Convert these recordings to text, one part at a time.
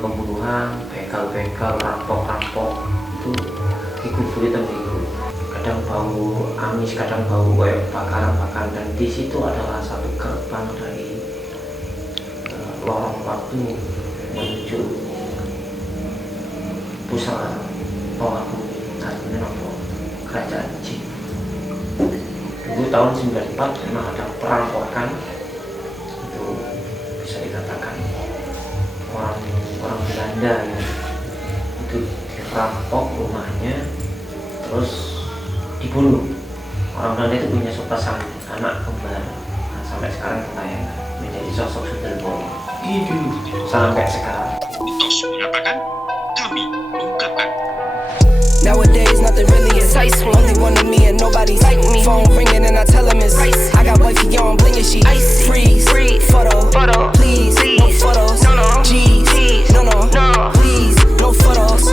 Pembunuhan, begal-begal, rampok-rampok itu dikuburi tembiku. Kadang bau amis, kadang bau kayak bakaran-bakaran, dan di situ adalah satu gerbang dari lorong waktu menuju pusara bawah bumi, artinya apa? Kerajaan Jin. Dulu tahun 94 memang ada perampokan, itu bisa dikatakan orang Belanda ya, itu dirampok rumahnya terus dibunuh. Orang Belanda itu punya sepasang anak kembar, nah, sampai sekarang tertayang menjadi sosok Sundelbolong sampai sekarang. Mitos mengatakan, kami ungkapkan. Nowadays nothing really excites me. Only one of me and nobody's like me. Phone ringing and I tell him it's ice. I got wifey on bling and she icy. Freeze. Photo. Please. No photos. No. G's. No. Please. No photos.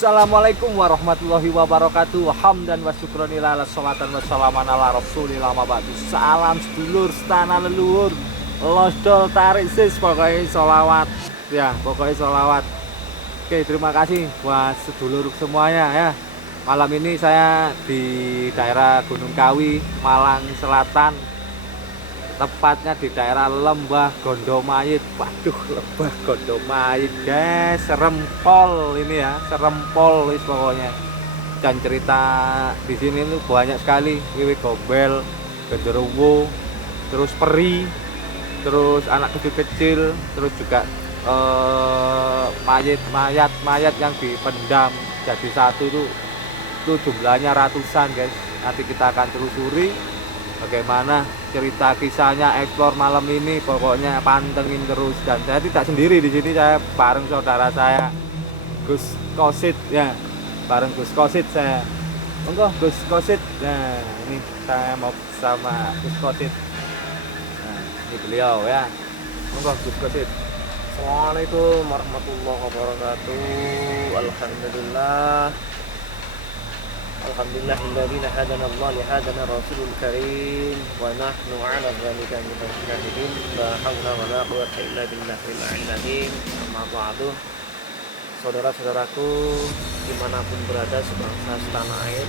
Assalamualaikum warahmatullahi wabarakatuh. Hamdan wa syukronillah ala sholatan wa salaman ala rasulillah mabadu. Salam sedulur setanah leluhur, losdol tarik sis, pokoknya sholawat. Ya, pokoknya sholawat. Oke, terima kasih buat sedulur semuanya ya. Malam ini saya di daerah Gunung Kawi, Malang Selatan. Tepatnya di daerah Lembah Gondomayit. Waduh, Lembah Gondomayit guys, serempol ini ya, serempol wis pokoknya. Dan cerita di sini tuh banyak sekali, wiwi gombel, genderuwo, terus peri, terus anak kecil-kecil, terus juga mayat yang dipendam jadi satu tuh, itu jumlahnya ratusan guys. Nanti kita akan telusuri bagaimana cerita kisahnya, eksplor malam ini, pokoknya pantengin terus. Dan saya tidak sendiri di sini, saya bareng saudara saya Gus Kosit ya, bareng Gus Kosit saya. Monggo Gus Kosit. Nah, ini saya mau sama Gus Kosit. Nah, ini beliau ya. Monggo Gus Kosit. Assalamualaikum warahmatullahi wabarakatuh. Alhamdulillah. Alhamdulillahilladzi hadana Allah li hadana rasulul karim wa nahnu 'ala dzalika minal syahidin la haula wa la quwwata illa billahil azim. Amma ba'du. Saudara-saudaraku dimanapun berada sebangsa setanah air,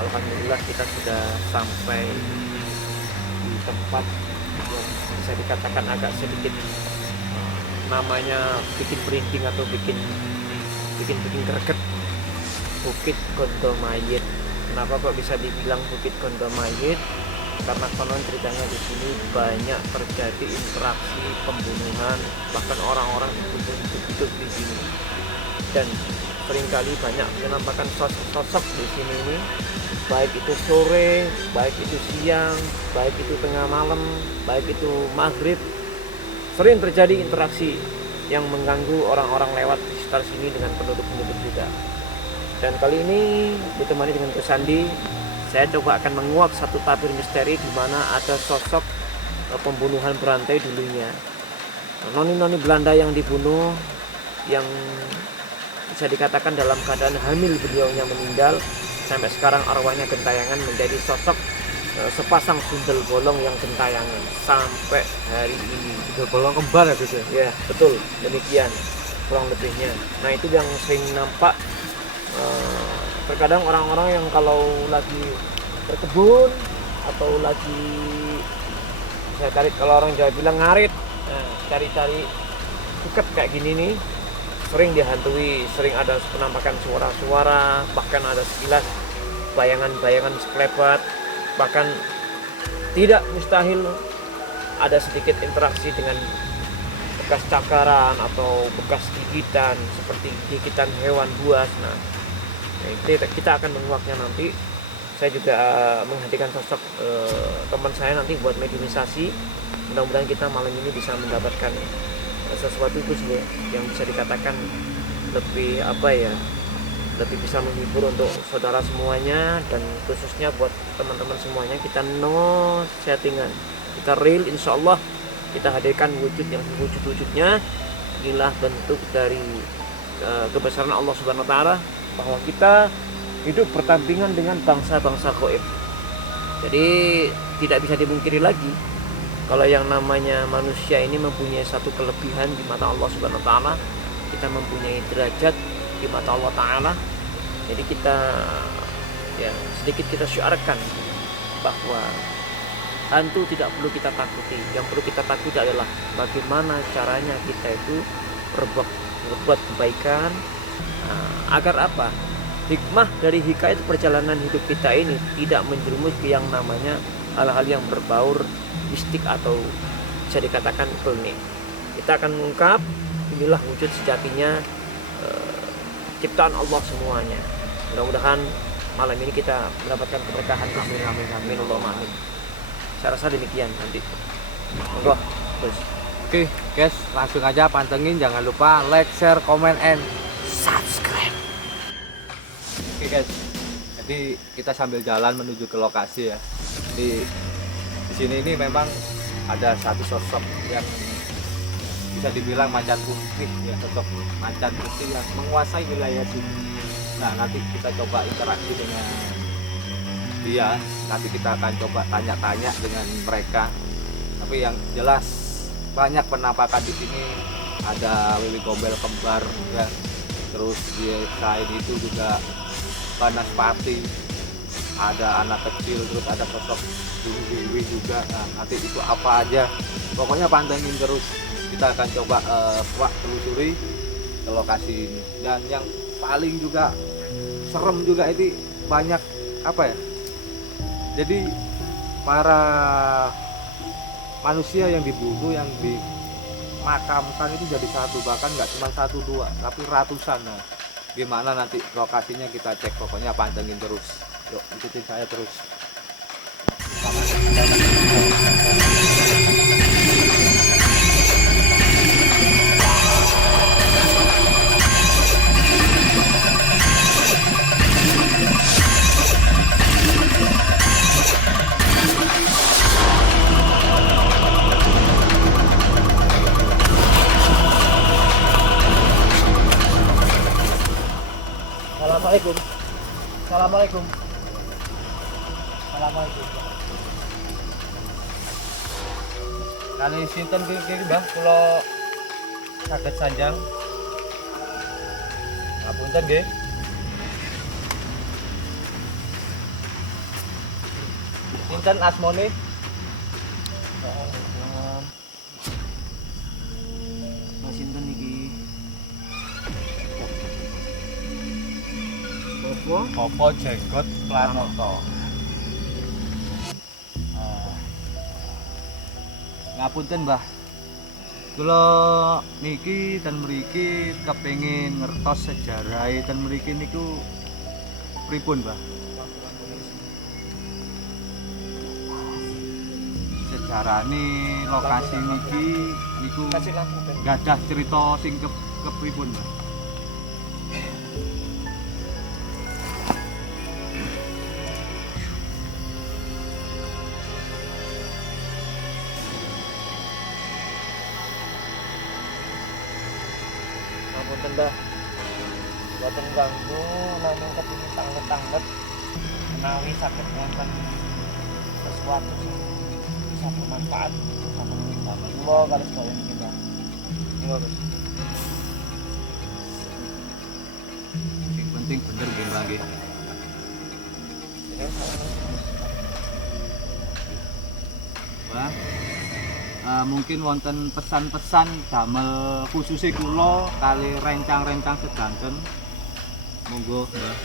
alhamdulillah kita sudah sampai di tempat yang bisa dikatakan agak sedikit namanya bikin merinding atau bikin greget. Bukit Gondomayit. Kenapa kok bisa dibilang Bukit Gondomayit? Karena konon ceritanya di sini banyak terjadi interaksi pembunuhan, bahkan orang-orang dibunuh hidup di sini. Dan seringkali banyak menampakkan sosok di sini ini, baik itu sore, baik itu siang, baik itu tengah malam, baik itu maghrib. Sering terjadi interaksi yang mengganggu orang-orang lewat di sekitar sini dengan penduduk-penduduk juga. Dan kali ini ditemani dengan Gus Sandi, saya coba akan menguak satu tabir misteri di mana ada sosok pembunuhan berantai dulunya. Noni-noni Belanda yang dibunuh, yang bisa dikatakan dalam keadaan hamil beliaunya meninggal, sampai sekarang arwahnya gentayangan menjadi sosok sepasang sundel bolong yang gentayangan sampai hari ini. Sundel bolong kembar ya Gus ya? Ya, betul, demikian kurang lebihnya. Nah, itu yang sering nampak. Terkadang orang-orang yang kalau lagi berkebun atau lagi saya tarik, kalau orang Jawa bilang ngarit, cari-cari buket kayak gini nih, sering dihantui, sering ada penampakan suara-suara, bahkan ada sekilas bayangan-bayangan sekelebat, bahkan tidak mustahil ada sedikit interaksi dengan bekas cakaran atau bekas gigitan seperti gigitan hewan buas. Nah, kita akan menguaknya nanti. Saya juga menghadirkan sosok teman saya nanti buat mediumisasi. Mudah-mudahan kita malam ini bisa mendapatkan sesuatu itu yang bisa dikatakan lebih lebih bisa menghibur untuk saudara semuanya, dan khususnya buat teman-teman semuanya. Kita no settingan, kita real, insya Allah kita hadirkan wujud yang wujud-wujudnya. Inilah bentuk dari kebesaran Allah Subhanahu wa Ta'ala, bahwa kita hidup berdampingan dengan bangsa-bangsa gaib. Jadi tidak bisa dimungkiri lagi kalau yang namanya manusia ini mempunyai satu kelebihan di mata Allah Subhanahu wa taala. Kita mempunyai derajat di mata Allah taala. Jadi kita ya sedikit kita syiarkan bahwa hantu tidak perlu kita takuti. Yang perlu kita takuti adalah bagaimana caranya kita itu berbuat kebaikan, agar apa? Hikmah dari hikayat perjalanan hidup kita ini tidak menjerumus ke yang namanya hal-hal yang berbaur mistik atau bisa dikatakan klinik. Kita akan mengungkap inilah wujud sejatinya ciptaan Allah semuanya. Mudah-mudahan malam ini kita mendapatkan keberkahan. Amin amin amin Allahumma amin. Saya rasa demikian nanti. Monggo, terus. Oke guys, langsung aja pantengin, jangan lupa like, share, comment, and subscribe. Oke guys, jadi kita sambil jalan menuju ke lokasi ya. Di sini ini memang ada satu sosok yang bisa dibilang macan putih ya, sosok macan putih yang menguasai wilayah sini. Nah nanti kita coba interaksi dengan dia, nanti kita akan coba tanya-tanya dengan mereka. Tapi yang jelas banyak penampakan di sini, ada Willy Gombel kembar ya, terus di selain itu juga Banaspati, ada anak kecil, terus ada sosok Dewi juga. Nah, nanti itu apa aja, pokoknya pantengin terus. Kita akan coba telusuri ke lokasi ini. Dan yang paling juga serem juga ini banyak apa ya, jadi para manusia yang dibunuh, yang dimakamkan itu jadi satu, bahkan nggak cuma satu dua tapi ratusan. Nah, gimana nanti lokasinya kita cek, pokoknya pantengin terus. Yuk ikutin saya terus. Assalamualaikum. Assalamualaikum. Assalamualaikum. Kali sinten kiri Mbah, kula saged sanjang. Ngapunten nggih. Sinten asmone? Mas sinten iki? Apa Jenggot Planoto. Ngapunten Mbah, kula niki ten mriki kepengin ngertos sejarah ten mriki niku pripun Mbah? Sejarahne lokasi niki niku gadah cerita sing kepripun Mbah? Ngapunten Mbah, boten ganggu, namung kepingin tanglet-tanglet menawi sakit wonten sesuatu sing bisa bermanfaat sama kita. Kula kali sedaya niki Mbah. Kula Gus. Sing penting bener nggih Mbah nggih. Mbah, mungkin wonten pesan-pesan damel khususnya kula kali rencang-rencang sedanten, monggo Mbah.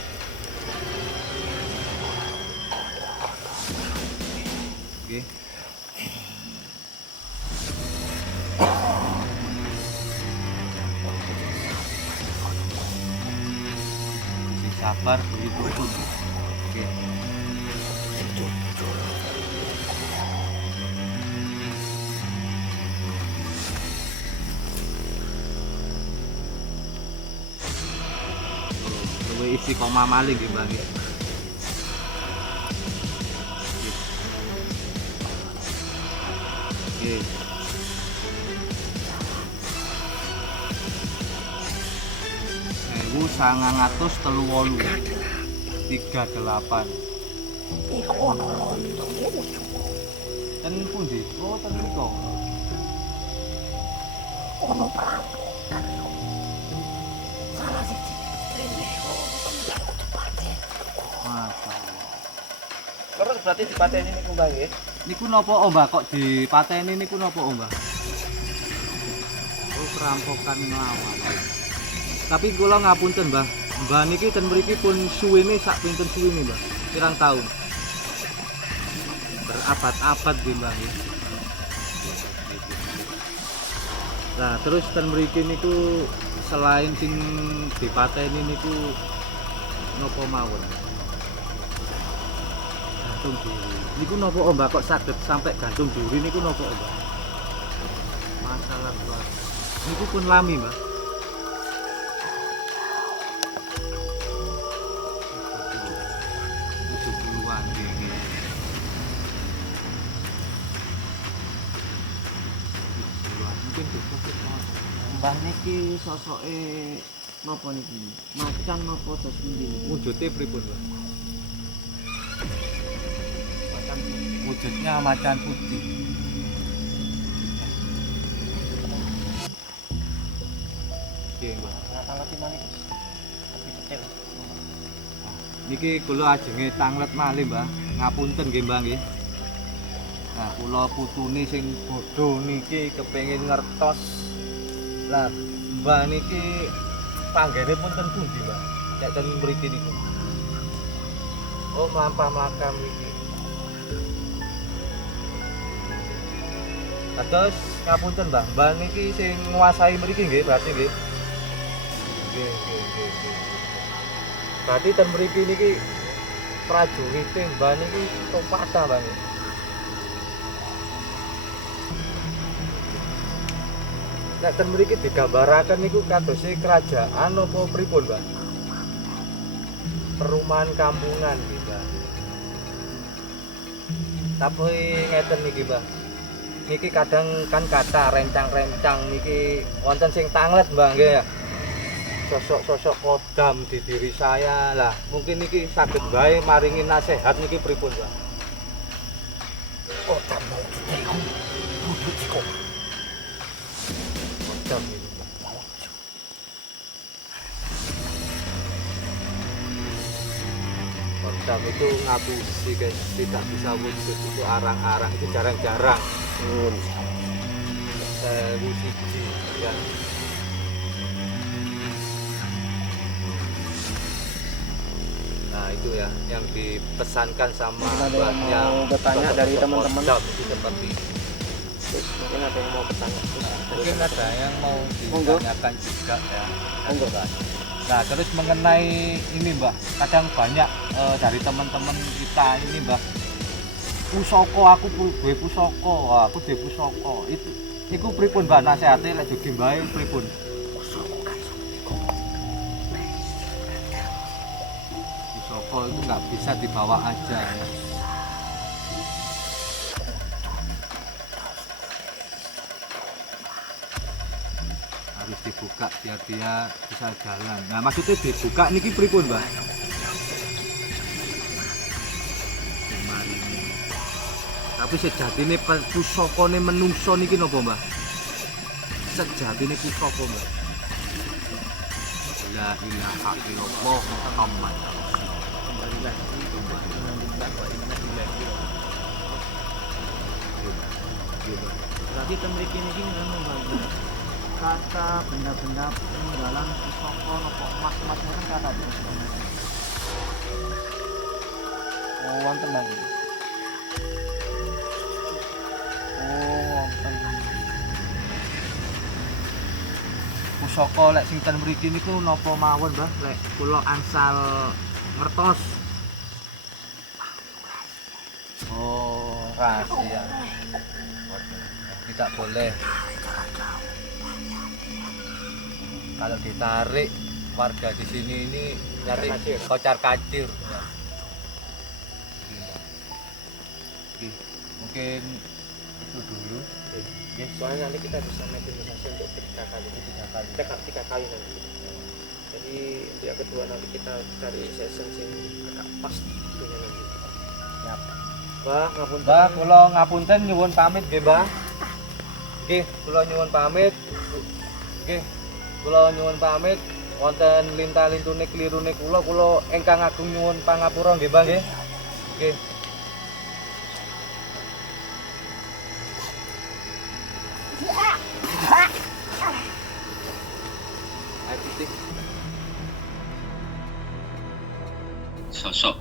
Oke. Si sabar beri dukun. Oke. Isi koma maling nggih Mbah nggih. Oke. 1938. 38. Iku ono lontong iki. Ten pundi? Oh, ten mriko. Ono perampokan. Salah siji istrine lontong kudu paten. Masyaallah. Terus berarti dipateni niku Mbah nggih. Niku napa oh Mbah kok dipateni niku napa oh Mbah? Oh, perampokan melawan. Tapi kula ngapunten Mbah. Mbah niki ten mriki pun suwene sak pinten suwene Mbah? Pirang tahun? Berabad-abad nggih Mbah nggih. Nah, terus ten mriki niku selain sing dipateni niku napa mawon? Gantung diri. Niku napa oh Mbah kok saged sampai gantung diri niku napa oh Mbah? Masalah Mbah. Niku pun lami Mbah. Mbah niki sosoke napa niki? Macan napa dos pundi? Wujude pripun Mbah? Macan Wujudnya macan putih. Oke Mbah. ngata lati maneh. Tapi kecil. Niki kula ajenge tanglet malih Mbah. Ngapunten nggih Mbah nggih. Nah, kula putune sing bodho niki kepengin ngertos. Lah, Mbah niki panggene pun ten pundi Mbah? Nek ten mriki niku. Oh, mlampah-mlampah mriki. Terus ngapunten Mbah, Mbah niki sing nguasai mriki nggih berarti nggih. Nggih. Berarti ten mriki niki prajurite Mbah niki Topata Mbah. Nek ten mriki digambaraken niku kadose kerajaan apa pripun, Mbah? Perumahan kampungan nggih, Mbah. Tapi ngeten niki, Mbah. Niki kadang kan kata rencang-rencang niki wonten sing tanglet, Mbah nggih ya. Sosok-sosok kodam di diri saya lah. Mungkin niki saged bae maringi nasihat niki pripun, Mbah? Kodam mau diteriku. Kudu dikok. Kodam itu. Kodam itu ngapusi guys, tidak bisa wujud itu arang-arang itu jarang-jarang. Sewu siji ya. Nah itu ya yang dipesankan sama Mungkin ada yang mbahnya. mau bertanya dari Sosok teman-teman. kodam itu seperti ini. Mungkin ada yang mau bertanya. Mungkin ada yang mau Monggo. ditanyakan juga ya. Monggo. Nah terus mengenai ini Mbah, kadang banyak dari teman-teman kita ini Mbah, pusoko aku duwe pusoko, aku duwe pusoko. Iku pripun Mbah nasihate lek jogi mbae pripun? Pusoko itu nggak bisa dibawa aja ya. Harus dibuka biar dia bisa jalan. Nah maksudnya dibuka niki pripun Mbah? Dimaringi. Tapi sejatine pusakane menungso niki napa Mbah? Sejatine pusaka Mbah. La ilaha illallah Muhammad Kembalilah innalillah wa inna ilaihi raji'un. Berarti temriki niki ngono lagi. Kata benda-benda peninggalan pusaka napa emas-emasnya kan kata terus. Oh, wonten lagi. Oh, wonten. pusaka lek sing ten mriki niku napa mawon Mbah lek kula angsal ngertos. Oh, rahasia. Tidak boleh. Kalau ditarik warga di sini ini nanti kocar kacir. Mungkin itu dulu. Soalnya nanti kita bisa memorisasi untuk 3 kali. 3 kali nanti. Jadi untuk yang kedua nanti kita cari session sing agak pas tentunya nanti. Siap. Mbah, ngapunten. Mbah, kula ngapunten nyuwun pamit nggih, Mbah. Nggih, kula nyuwun pamit. Nggih, kula nyuwun pamit. Wonten lintah-lintune klirune kula ingkang agung nyuwun pangapura nggih, Mbah nggih. Nggih. Sosok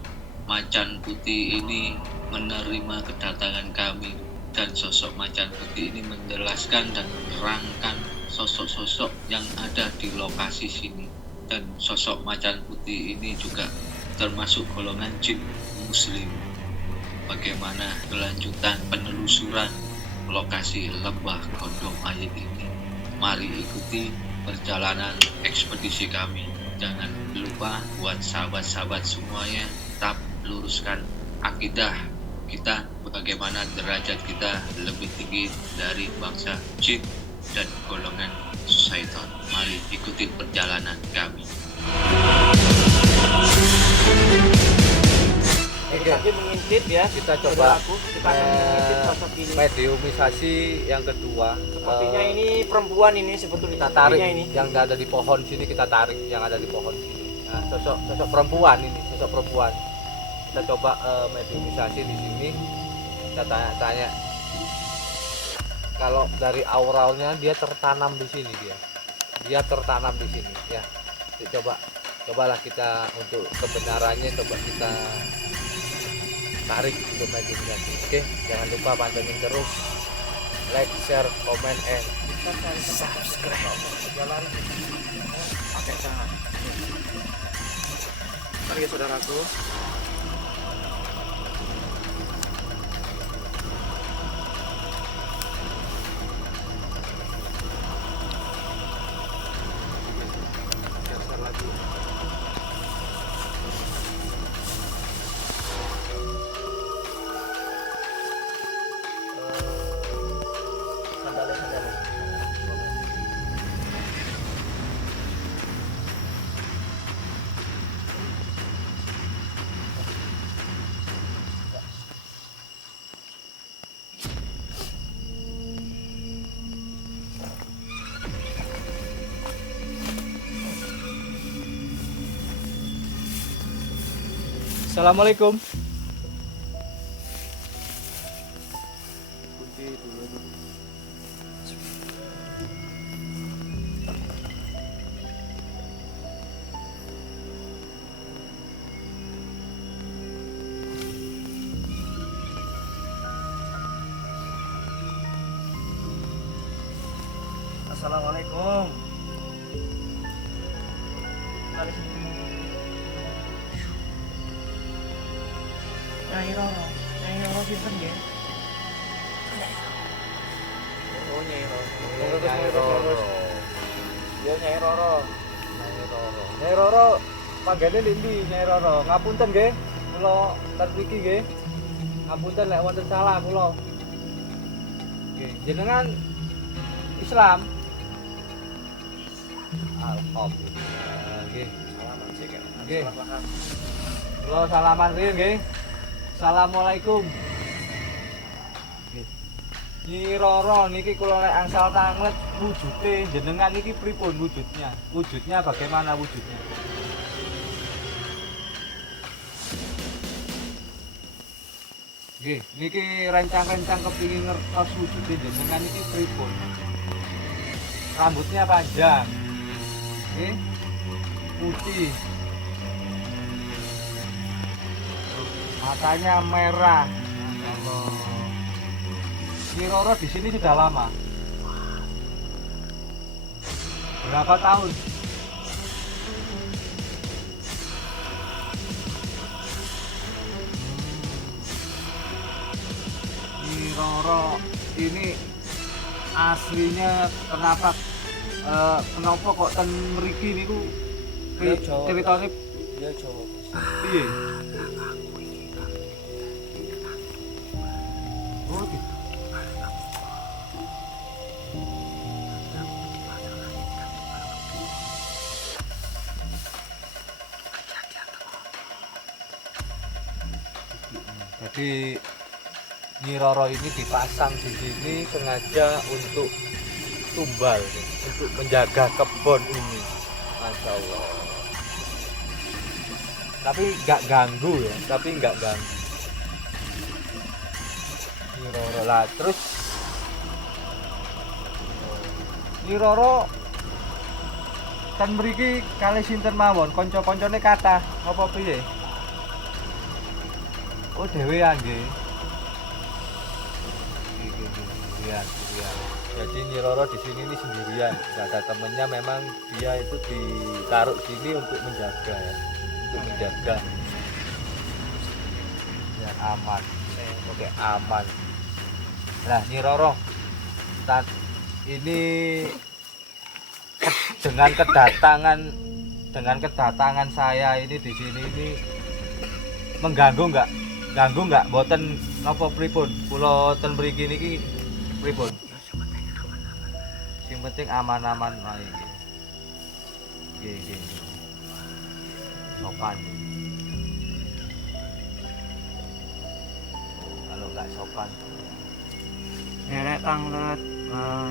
macan putih ini menerima kedatangan kami dan sosok macan putih ini menjelaskan dan menerangkan sosok-sosok yang ada di lokasi sini, dan sosok macan putih ini juga termasuk golongan jin muslim. Bagaimana kelanjutan penelusuran lokasi lembah Gondong Mayit ini? Mari ikuti perjalanan ekspedisi kami. Jangan lupa buat sahabat-sahabat semuanya tetap luruskan akidah kita, bagaimana derajat kita lebih tinggi dari bangsa jin dan golongan syaitan. Mari ikuti perjalanan kami. Jadi mengintip ya, Kita coba kita akan mengintip sosok ini. mediumisasi yang kedua. Sepertinya ini perempuan ini sebetulnya. Kita tarik Sepertinya ini. yang ada di pohon sini, kita tarik yang ada di pohon sini. Nah, sosok perempuan ini, sosok perempuan. Kita coba mediumisasi di sini. Kita tanya-tanya. Kalau dari auralnya dia tertanam di sini dia. Dia tertanam di sini ya. Cobalah kita untuk kebenarannya coba kita tarik untuk mediumisasi. Oke, jangan lupa pantengin terus. Like, share, comment, and subscribe. Jalan pakai tangan. Mari saudaraku. Geser lagi. Sandalnya. Assalamualaikum. Assalamualaikum. Mari sini. Nyai Roro pinten nggih? Oh, Nyai Roro. Nyai Roro. Ya Nyai Roro. Nyai Roro, panggene ndi Nyai Roro? Ngapunten nggih. Kula ten mriki nggih. Ngapunten lek wonten salah kula. Nggih, jenengan Islam. Alhamdulillah. Nggih. Salaman sih kan. Nggih. Salah paham. Kula salaman riyen nggih. Assalamualaikum. Nyi Roro niki kula nek angsal tanget wujude jenengan niki pripun wujudnya? Wujudnya bagaimana wujudnya? Nggih, niki rencang-rencang kepingin ngertos wujude jenengan niki pripun? Rambutnya panjang. Nggih. Putih. Matanya merah. Nyi Roro di sini sudah lama. Berapa tahun? Nyi Roro ini aslinya kenapa kok ten mriki niku Ya, Jawa. ceritane Ya Jawa. piye? Oh gitu. Jadi Nyi Roro ini dipasang di sini sengaja untuk tumbal, untuk menjaga kebun ini. Masya Allah. Tapi nggak ganggu ya, tapi nggak ganggu. Nyi Roro lah, terus Nyi Roro kan mriki kalih sinten mawon, kanca-kancane kathah apa piye? Oh dhewean nggih. Iya. Jadi Nyi Roro di sini ini sendirian, nggak ada temennya. Memang dia itu ditaruh sini untuk menjaga ya, untuk menjaga biar aman. Oke aman. Nah Nyi Roro, ini dengan kedatangan saya ini di sini ini mengganggu nggak? Ganggu nggak? Boten napa pripun? Kula ten mriki niki pripun? Sing penting aman-aman wae. Nggih. Sopan. Kalau nggak sopan. Derek tanglet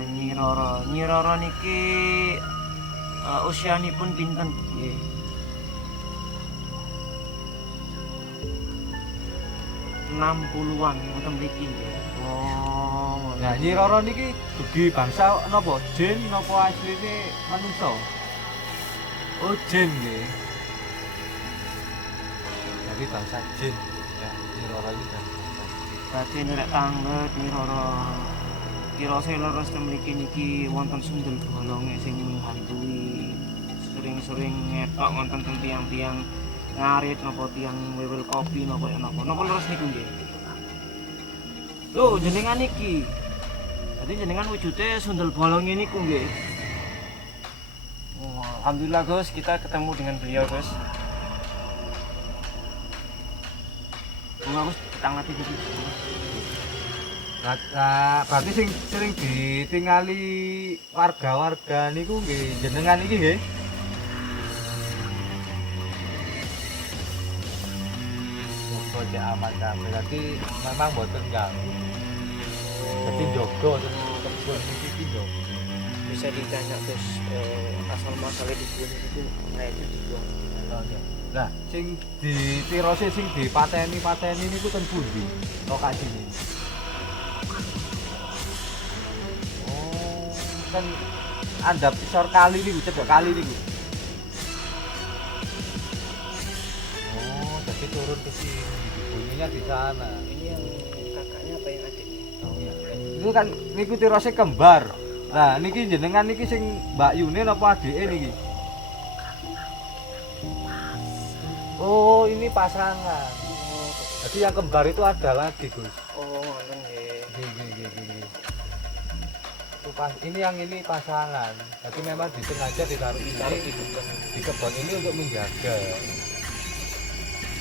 Nyi Roro. Nyi Roro niki usianipun pinten nggih? An ngoten mriki nggih. Oh, Nah, Nyi Roro niki dugi bangsa napa? Jin napa asline manungsa? Oh, jin nggih. Jadi bangsa jin ya, Nyi Roro iki bangsa jin. berarti derek tanglet Nyi Roro. Kira saya leres mriki niki wonten sundel bolonge sing menghantui. Sering-sering ngetok wonten teng tiang-tiang ngarit napa tiang wewel kopi napa leres niku nggih. Lho jenengan iki. Dadi jenengan wujude sundel bolonge niku nggih. Oh, alhamdulillah Gus, kita ketemu dengan beliau Gus. Gus, tangati iki. Nah, berarti sing sering ditingali warga-warga niku nggih jenengan iki nggih. Moga aman kabeh. Berarti memang boten ganggu. Jadi jogo kebun iki jogo. Bisa ditanya Gus, asal masalah di sini itu ngaitnya dibuang. Nah, sing ditirose sing dipateni niku ten pundi lokasine? Kan ada pisor kali niku, cedok kali niku. Oh, jadi turun ke sini, bunyinya di sana. Ini yang kakaknya apa yang adiknya? Oh iya. Itu kan niku tirose kembar. Nah, niki jenengan niki sing Mbak Yune napa adike niki? Oh, ini pasangan. Jadi yang kembar itu ada lagi, Gus. Oh, ngoten nggih. Gini. Ini yang ini pasangan. Jadi memang disengaja ditaruh di kebun ini untuk menjaga.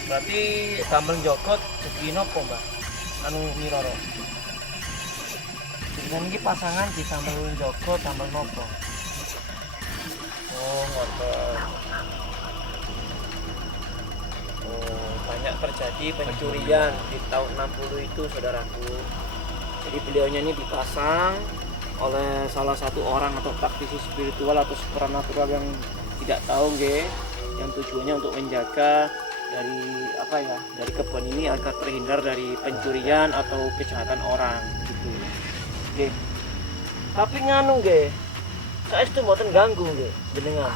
Berarti damel jogot segi napa, Mbak? Anu Nyi Roro. Dengan iki pasangan ditamel jogot damel napa? Oh, ngoten. Oh, banyak terjadi pencurian di tahun 60 itu, saudaraku. Jadi beliaunya ini dipasang oleh salah satu orang atau praktisi spiritual atau supernatural yang tidak tahu nggih, yang tujuannya untuk menjaga dari apa ya, dari kebun ini agar terhindar dari pencurian atau kejahatan orang gitu nggih. Tapi nganu nggih, saestu mboten ganggu nggih jenengan.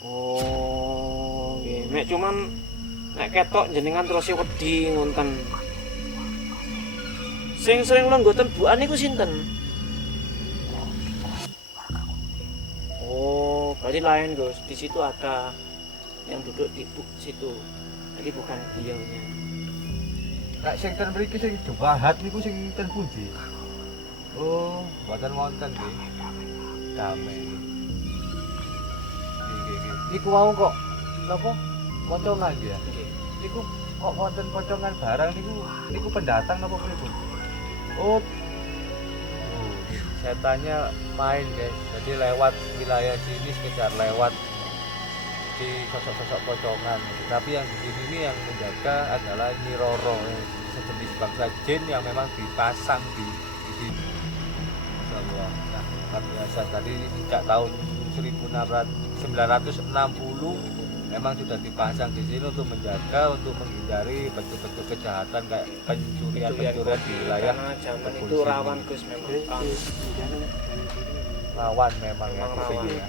Oh nggih, mek cuman nek ketok jenengan terus wedi ngonten. Sing sering longgo tembukan niku sinten? Oh, berarti lain Gus. Di situ ada yang duduk di situ. Jadi bukan beliaunya. Kak sing ten mriki sing jahat niku sing ten pundi? Oh, mboten wonten nggih. Damai. Nggih. Iku mau kok napa? Pocongan ya? Nggih. Niku kok wonten pocongan barang niku pendatang napa pripun? Oh, setannya main guys, jadi lewat wilayah sini sekedar lewat seperti sosok-sosok pocongan. Tapi yang di sini ini yang menjaga adalah Nyi Roro, sejenis bangsa jin yang memang dipasang di sini. Masya Allah. Nah, luar biasa. Tadi sejak tahun 1960 memang sudah dipasang di sini untuk menjaga, untuk menghindari bentuk-bentuk kejahatan kayak pencurian di wilayah. Karena zaman Kebun itu sini. rawan Gus memang. Rawan memang ya. Memang rawan. Ya.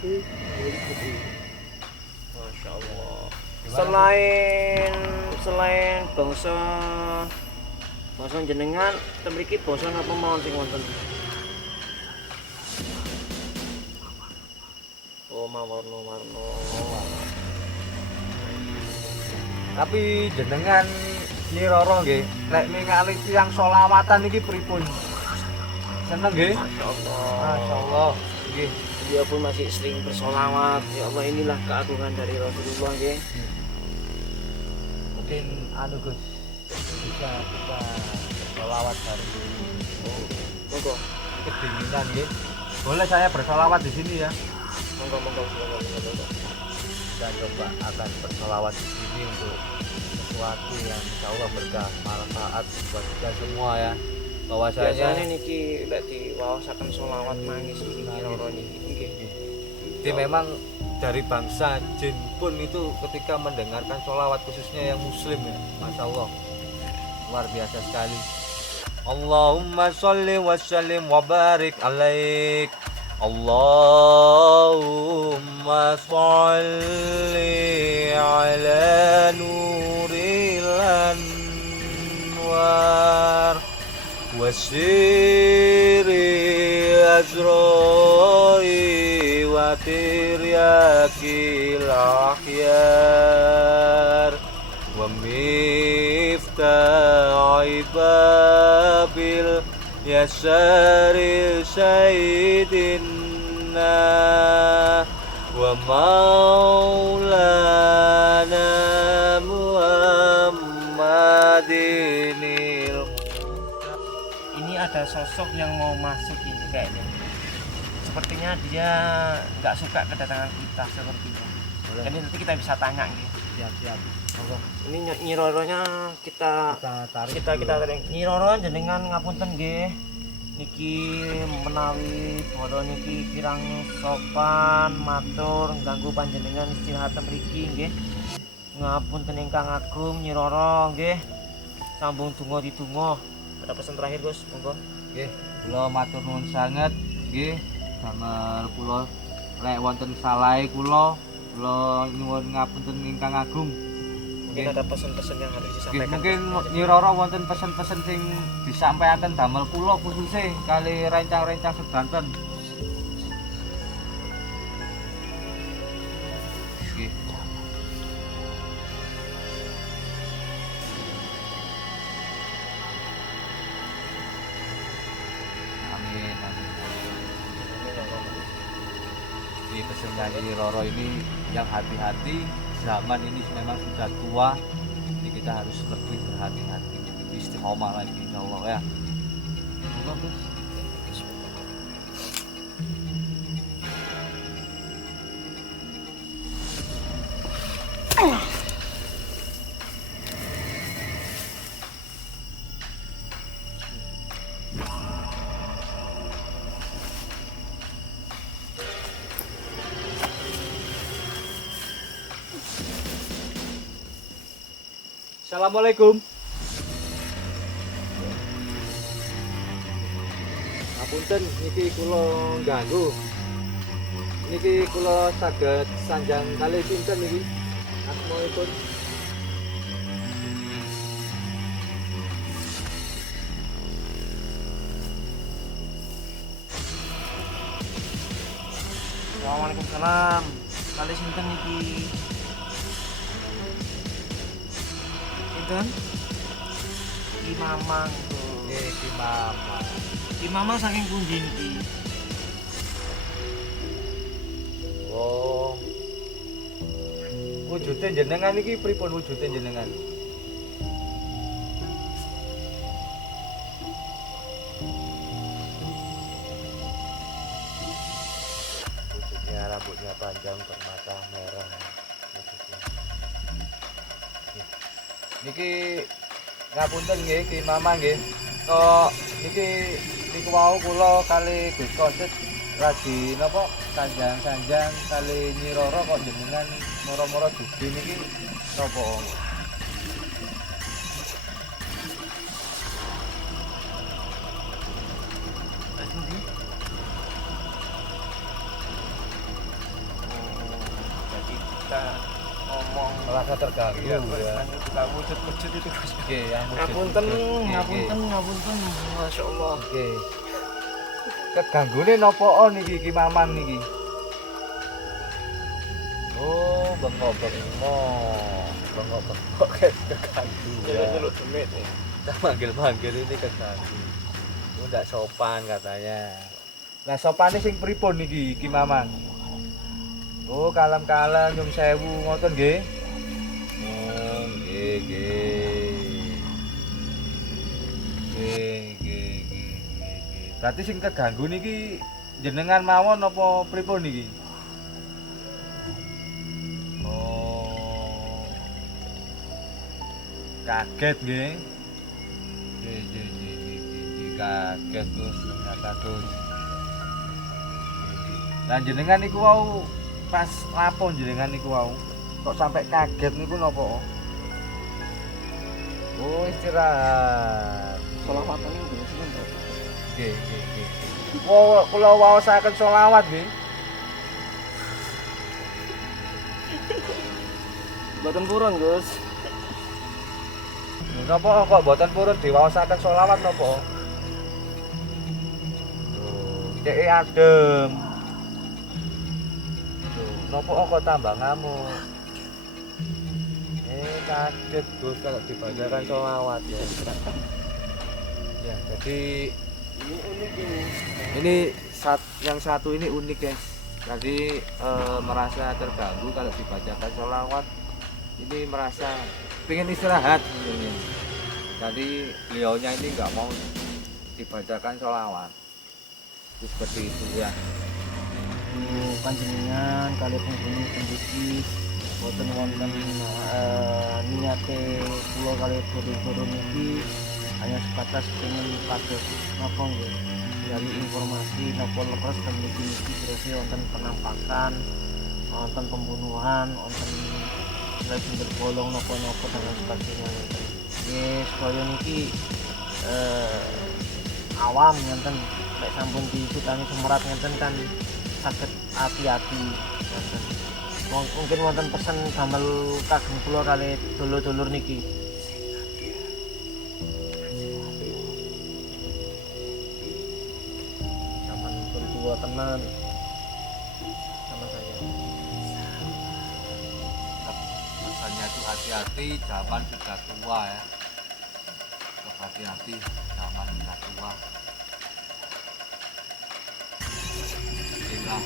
Masya Allah. Gimana? Selain bangsa jenengan, temriki bangsa apa mawon sing wonten? Oh, warna-warna. Tapi jenengan Nyi Roro nggih, nek ningali tiyang selawatan iki pripun? Seneng nggih? Masya Allah. Masyaallah. Nggih. Dia pun masih sering bersolawat. Ya Allah, inilah keagungan dari Rasulullah nggih. Mungkin anu Gus, bisa kita bersolawat bareng. Oh, Monggo. kedinginan nggih. Boleh saya bersolawat di sini ya? Monggo. Kita coba akan bersolawat di sini untuk sesuatu yang insya Allah berkah, manfaat buat kita semua ya. Biasanya Bahwasanya niki lek diwaosaken selawat nangis niki Roro niki. Nggih. jadi memang dari bangsa jin pun itu ketika mendengarkan sholawat khususnya yang muslim ya, Masya Allah, luar biasa sekali. Allahumma sholli wa sallim wa barik alaik. Allahumma sholli ala nuril anwar wa sirri azroi wa tiryakil akhyar wa mifta'i babil yasari sayyidina wa maulana Muhammadinil. Ini ada sosok yang mau masuk ini kayaknya. Sepertinya dia nggak suka kedatangan kita sepertinya. Jadi nanti kita bisa tanya gitu. Siap-siap. Ini Nyi Roronya kita tarik tarik. Nyi Roro jenengan ngapunten nggih. Niki menawi bodo niki kirang sopan matur ganggu panjenengan istirahat mriki nggih. Ngapunten ingkang agung Nyi Roro nggih. Sambung donga didonga. Ada pesan terakhir Gus, monggo. Nggih, kula matur nuwun sanget nggih. Damel kula lek wonten salahe kula nyuwun ngapunten ingkang agung. Mungkin ada pesan-pesan yang harus Nggih, disampaikan. mungkin Nyi Roro wonten pesen-pesen sing disampaikan damel kula khususnya kali rencang-rencang sedanten. Nggih. Amin. Di pesannya Nyi Roro ini yang hati-hati, zaman ini memang sudah tua, jadi kita harus lebih berhati-hati, istiqomah lagi insya Allah ya. Bagus. Assalamualaikum. Ngapunten niki kula ganggu. Niki kula saged sanjang kalih sinten niki? Assalamualaikum. Waalaikumsalam. Kali sinten niki? Sinten? Ki Mamang tuh. Ki Mama. Ki Mamang saking pundi niki? Oh. Wujude jenengan iki pripun wujude jenengan? Wujudnya rambutnya panjang bermata merah. niki ngapunten nggih Ki Mamang nggih. Kok niku wau kula kali Gus Kosit lagi napa sanjang-sanjang kali Nyi Roro kok jenengan moro-moro dugi niki napa? Jadi kita ngomong Merasa terganggu ya. bukan wujud-wujud itu Gus. Oke, yang Ngapunten, Nggih, ngapunten. Masya Allah. Oke. Keganggune napa niki Ki Mamang niki? Oh, bengok keganggu. Nyeluk-nyeluk demit nih. Kita manggil-manggil ini keganggu. Oh, ndak sopan katanya. Nah, sopane sing pripun niki Ki Mamang? Oh, kalem-kalem nyun sewu ngoten nggih. Oh, nggih. Berarti sing keganggu niki jenengan mawon apa pripun niki? Oh. Kaget nggih. Nggih, kaget Gus, ternyata Gus. Lah jenengan niku wau pas lapon jenengan niku wau kok sampai kaget niku napa? Oh, istirahat. Selawatan ini biasanya Nggih. Wow, kula waosaken selawat nggih. Mboten purun Gus. Napa kok mboten purun diwaosaken selawat napa? Ceke adem. Napa kok tambah ngamuk? Kaget Gus kalau dibacakan selawat ya. Ya, jadi Ini unik ini. ini yang satu ini unik guys. Tadi merasa terganggu kalau dibacakan sholawat. Ini merasa pengen istirahat sebenarnya. Jadi beliaunya ini nggak mau dibacakan sholawat. Seperti itu ya. Panjenengan kali penghuni penduduk boten wonten niate kula kali bodo-bodo niki hanya sebatas pengen kados napa nggih dari informasi napa leres ten niki berarti wonten penampakan wonten pembunuhan wonten lagi berbolong napa-napa dan lain sebagainya nggih supaya niki awam ngenten nek sampun dicutani semerat ngenten kan saged hati-hati ngenten mungkin wonten pesen damel kagem kula kali dulur-dulur niki. Zaman tua tenan sama saya. Pesannya itu hati-hati, zaman sudah tua ya. Hati-hati, zaman sudah tua. Inilah.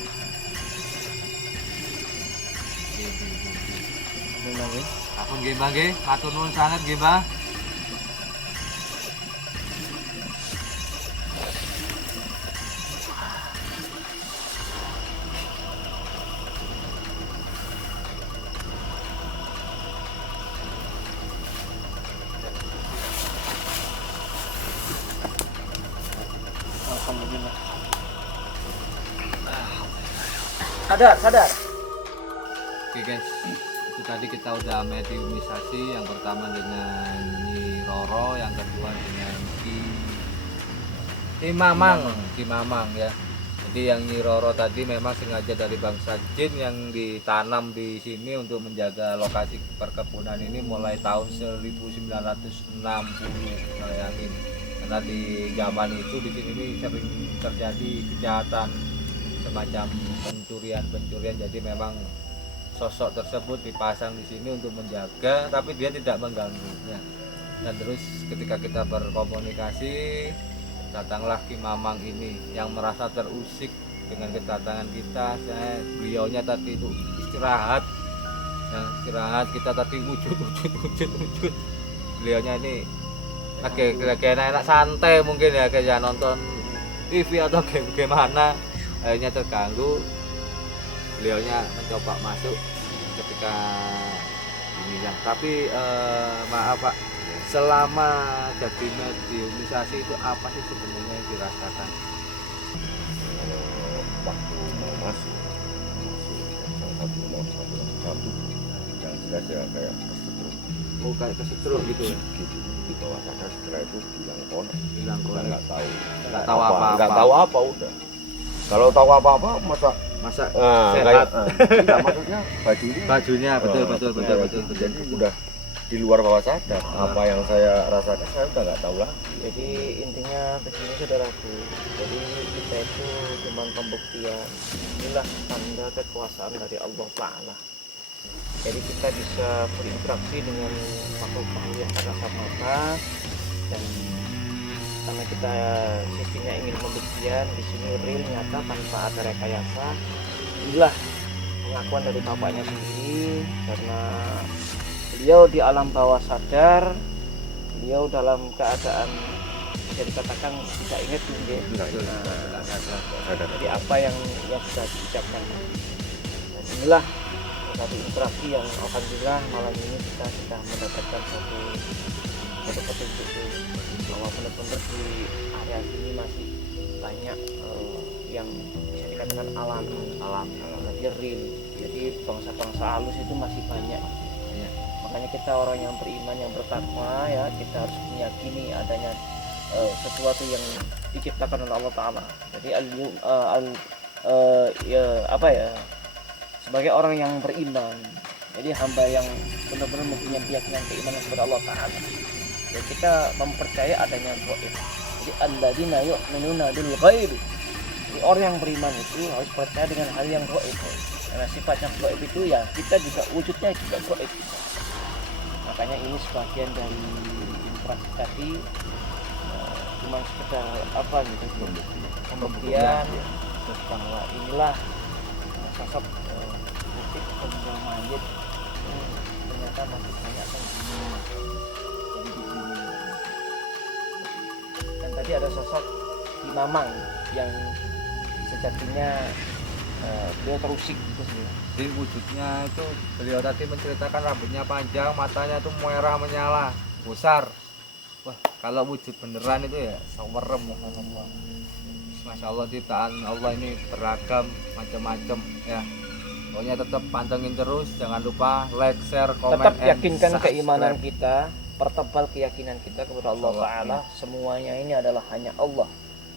Apun nggih Mbah nggih, matur nuwun sanget nggih Mbah. Alhamdulillah. Sadar. Oke guys, itu tadi kita udah mediumisasi. Yang pertama dengan Nyi Roro, yang kedua dengan Ki Mamang ya. Jadi yang Nyi Roro tadi memang sengaja dari bangsa jin yang ditanam di sini untuk menjaga lokasi perkebunan ini mulai tahun 1960. Bayangin, karena di zaman itu di sini ini sering terjadi kejahatan semacam pencurian. Jadi memang sosok tersebut dipasang di sini untuk menjaga, tapi dia tidak mengganggunya. Dan terus ketika kita berkomunikasi, datanglah Ki Mamang ini yang merasa terusik dengan kedatangan kita. Beliaunya tadi itu istirahat, kita tadi wujud. Beliaunya ini lagi enak santai mungkin ya, kayak nonton TV atau game gimana, akhirnya terganggu. Beliaunya mencoba masuk. Ketika ini ya. Tapi maaf Pak, selama jadi mediumisasi itu apa sih sebenarnya yang dirasakan? Waktu mau masuk salah satu mau satu yang jelas ya kayak kesetrum Oh kayak kesetrum gitu ya? gitu di bawah sadar. Setelah itu bilang konek, Bilang kita konek. nggak tahu Nggak tahu apa-apa. udah. Kalau tahu apa-apa Masa kayak enggak, maksudnya bajunya betul. jadi udah di luar bawah sadar. Apa yang saya rasakan saya udah nggak tahu lagi. Jadi intinya begini saudaraku, jadi kita itu cuma pembuktian, inilah tanda kekuasaan dari Allah Ta'ala. Jadi kita bisa berinteraksi dengan makhluk-makhluk yang tak kasat mata, dan karena kita sistemnya ingin pembuktian, di sini real nyata tanpa ada rekayasa. Inilah pengakuan dari bapaknya sendiri, karena beliau di alam bawah sadar, beliau dalam keadaan bisa dikatakan tidak ingat dia. Jadi apa yang sudah diucapkan. Dan inilah satu interaksi yang alhamdulillah malam ini kita sudah mendapatkan satu petunjuk bahwa benar-benar di area sini masih banyak yang bisa dikatakan alami, jadi real. Jadi bangsa-bangsa halus itu masih banyak. Makanya kita orang yang beriman, yang bertakwa ya, kita harus meyakini adanya sesuatu yang diciptakan oleh Allah Ta'ala. Jadi sebagai orang yang beriman, jadi hamba yang benar-benar mempunyai keyakinan keimanan kepada Allah Ta'ala, ya kita mempercayai adanya gaib. Jadi alladzina yu'minuna bil ghaib. Jadi orang yang beriman itu harus percaya dengan hal yang gaib. Karena sifatnya gaib itu ya kita juga wujudnya juga gaib. Makanya ini sebagian dari interaksi tadi, cuma sekedar apa gitu, pembuktian bahwa inilah sosok bukti penjual mayit ternyata masih banyak penghuni. Dan tadi ada sosok Ki Mamang yang sejatinya beliau terusik gitu sih. Jadi wujudnya itu beliau tadi menceritakan rambutnya panjang, matanya tuh merah menyala, besar. Wah, kalau wujud beneran itu ya semerem. Masya Allah, ciptaan Allah ini beragam macam-macam ya. Pokoknya tetap pantengin terus, jangan lupa like, share, komen, Tetap and yakinkan subscribe. keimanan kita, pertebal keyakinan kita kepada Allah Ta'ala. Semuanya ini adalah hanya Allah,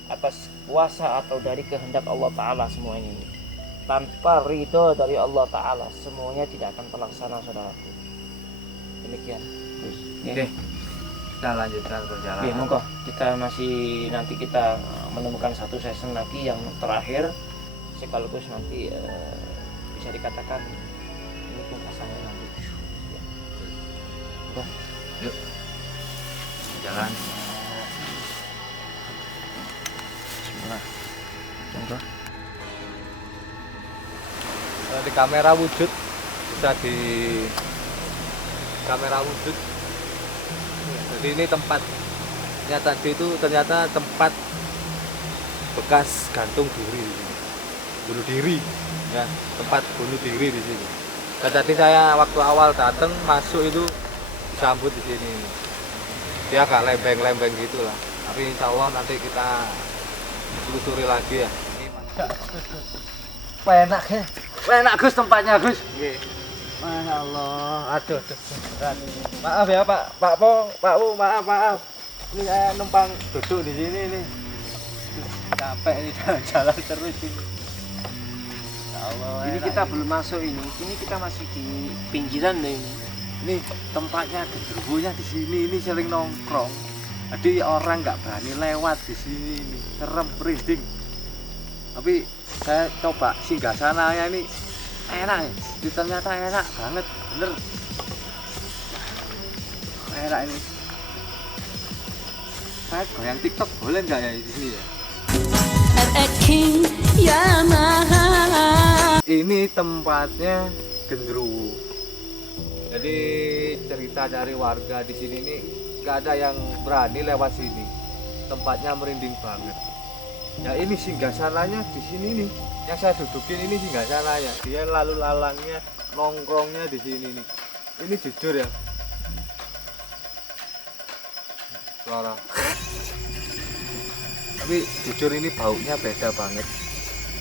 atas kuasa atau dari kehendak Allah Ta'ala semuanya ini. Tanpa ridho dari Allah Ta'ala semuanya tidak akan terlaksana, saudaraku. Demikian. Terus, Oke, kita lanjutkan perjalanan. Oke, monggo. Kita masih nanti kita menemukan satu season lagi yang terakhir, sekaligus nanti bisa dikatakan ini pungkasannya nanti. Ya. Monggo. Yuk, jalan. Bismillah. Monggo. Di kamera wujud, bisa di kamera wujud. Jadi ini tempatnya tadi itu ternyata tempat bekas gantung diri, bunuh diri, ya, tempat bunuh diri di sini. Dan tadi saya waktu awal datang masuk itu disambut di sini. Dia agak lembeng-lembeng gitulah. Tapi insya Allah nanti kita telusuri lagi ya. Ini enak ya. Enak Gus tempatnya Gus. Masya Allah. Aduh. Maaf ya Pak Po, maaf. Ini saya numpang duduk di sini nih. Capek ini jalan terus ini. Ya Allah. Ini kita belum masuk ini kita masih di pinggiran nih. Ini tempatnya genderuwonya di sini, ini sering nongkrong. Jadi orang nggak berani lewat di sini, ini serem merinding. Tapi saya coba singgah sana ya, ini enak ya. Ternyata enak banget, bener. Enak ini. Saya goyang TikTok boleh nggak ya di sini ya? Ini tempatnya genderuwo. Jadi cerita dari warga di sini ini nggak ada yang berani lewat sini. Tempatnya merinding banget. Ya ini singgasananya di sini nih. Yang saya dudukin ini singgasananya. Dia lalu lalangnya, nongkrongnya di sini nih. Ini jujur ya. Suara. Tapi jujur ini baunya beda banget.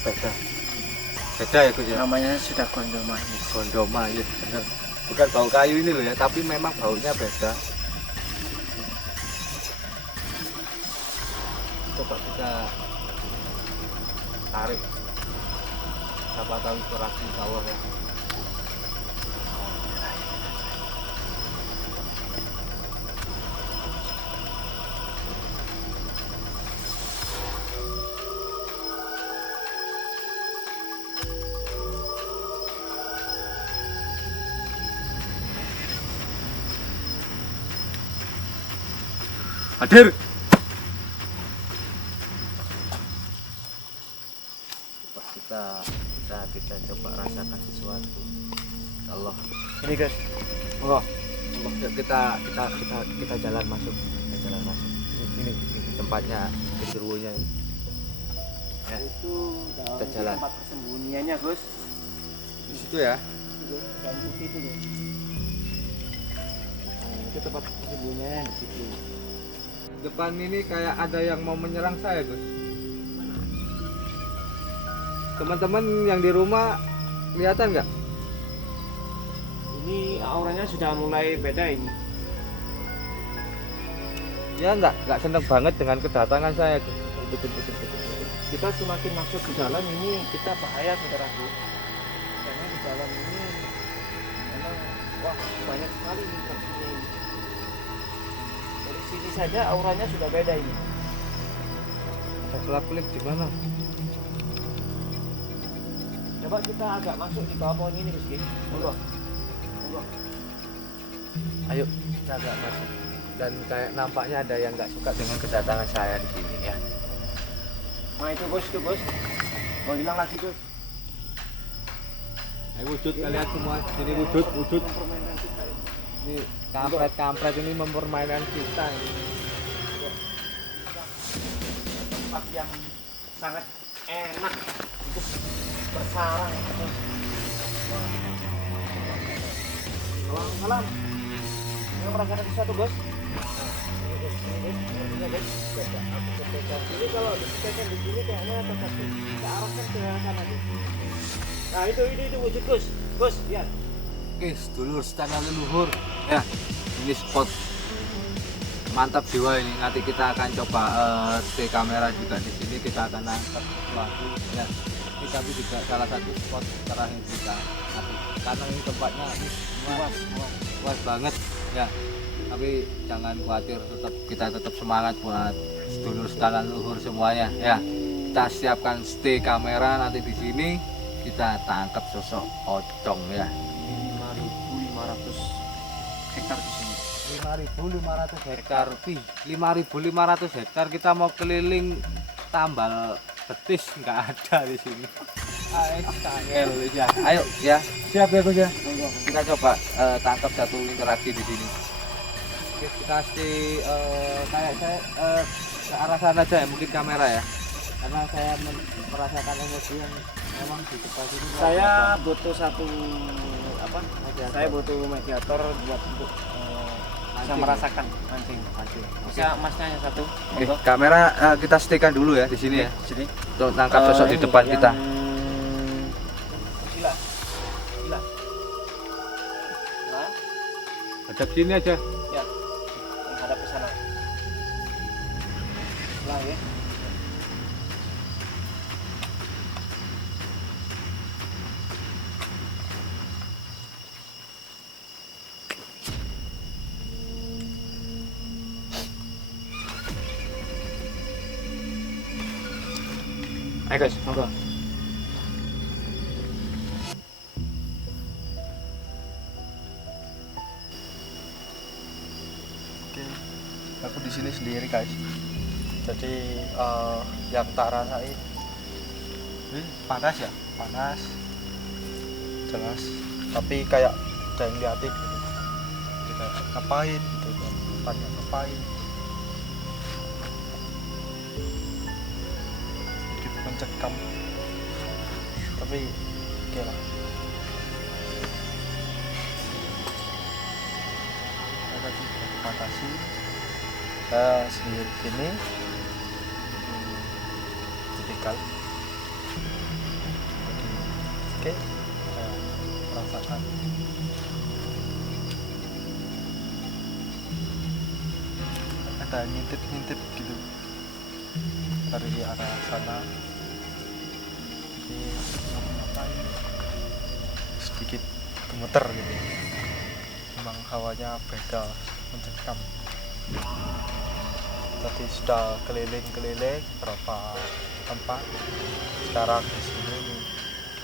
Beda ya Gus ya. Namanya sudah gondomahit. Gondomahit bener. Bukan bau kayu ini loh ya, tapi memang baunya beda. Coba kita tarik. Siapa tahu interaksi bawah ya. Hadir. Kita coba rasakan sesuatu. Allah. Ini guys. Allah. Allah. Kita jalan masuk. Kita jalan masuk. Ini tempatnya genderuwonya ini. Ya. Itu Kita jalan. tempat persembunyiannya Gus. Di situ ya. Dalam putih itu Gus. Itu tempat persembunyiannya di situ. Depan ini kayak ada yang mau menyerang saya, Gus. Teman-teman yang di rumah kelihatan nggak? Ini auranya sudah mulai beda ini. Ya nggak seneng banget dengan kedatangan saya, Gus. Betul. Kita semakin masuk ke dalam ini kita bahaya saudaraku. Karena di dalam ini memang wah banyak sekali interaksinya ini. Dari sini saja auranya sudah beda ini. Ada kelap-kelip di mana? Coba kita agak masuk di bawah pohon ini Gus. Monggo. Ayo kita agak masuk. Dan kayak nampaknya ada yang nggak suka dengan kedatangan saya di sini ya. Nah itu bos. Mau hilang lagi Gus. Ayo wujud kalian semua. Sini wujud. Permainan kita ini. Ini kampret ini mempermainkan kita. Tempat yang sangat enak untuk bersarang. Malam. Ini merasakan sesuatu bos. Ini kalau dipikirkan di sini kayaknya tetap kita arahkan ke sana nih. Nah itu wujud Gus, lihat. Oke, sedulur tanah leluhur. Ya, ini spot mantap jiwa ini. Nanti kita akan coba stay kamera juga di sini. Kita akan angkat sesuatu. Ya, ini tapi juga salah satu spot terakhir kita. Nanti karena ini tempatnya luas banget. Ya, tapi jangan khawatir. Kita tetap semangat buat sedulur tanah leluhur semuanya. Ya, kita siapkan stay kamera nanti di sini. Kita tangkap sosok pocong ya. 5.500 hektar di sini. 5.500 hektar. 5.500 hektar kita mau keliling tambal betis nggak ada di sini. Ayo ya, siap ya Gus ya. Kita coba tangkap satu interaksi di sini. Oke, kita kasih kayak saya ke arah sana aja ya, mungkin kamera ya. Karena saya merasakan emosi yang memang di depan sini. Saya butuh satu apa? Saya butuh mediator buat untuk bisa merasakan mancing. Bisa masnya hanya satu. Oke, kamera kita stickkan dulu ya di sini ya. Sini. Untuk tangkap sosok di depan kita. Gila. Nah, Hadap sini aja. ya. Menghadap ke sana. Lah ya. Ayo guys, monggo. Aku di sini sendiri guys. Jadi yang tak rasain panas ya, panas jelas. Tapi kayak ada yang liatin gitu. Jadi kayak ngapain gitu kan, tanya ngapain. Sedikit mencekam. Tapi oke lah. atasi. Saya sendiri sini tipikal. Oke, saya merasakan ada ngintip-ngintip gitu dari arah sana. Jadi ngapain sedikit gemeter gitu. Memang hawanya beda, mencekam. Tadi sudah keliling-keliling berapa tempat. Sekarang di sini nih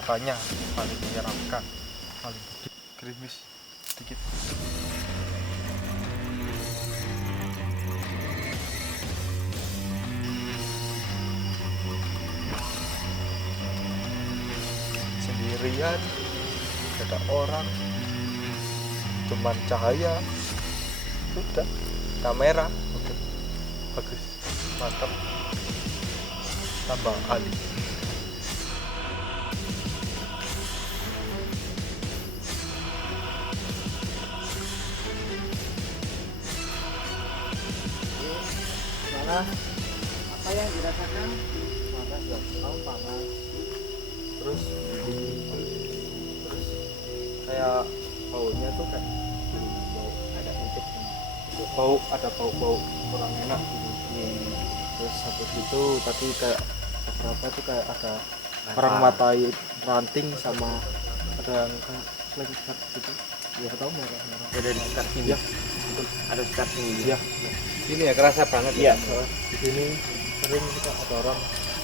katanya paling menyeramkan, paling gerimis sedikit. Sendirian, tidak ada orang, cuman cahaya, sudah kamera, oke, bagus, mantap, tambah Ali. Mana apa yang dirasakan? Panas ya, panas. Terus kayak baunya tuh kayak bau Ada intip bau, ada bau kurang enak gitu. Terus habis itu tadi kayak beberapa tuh kayak ada orang matai ranting sama ada yang kayak lengket gitu. Ya tahu merah. ada di sekitar sini. Ya, Ada sekitar sini. ya. Ini ya kerasa banget Iya. Di sini sering kita ada orang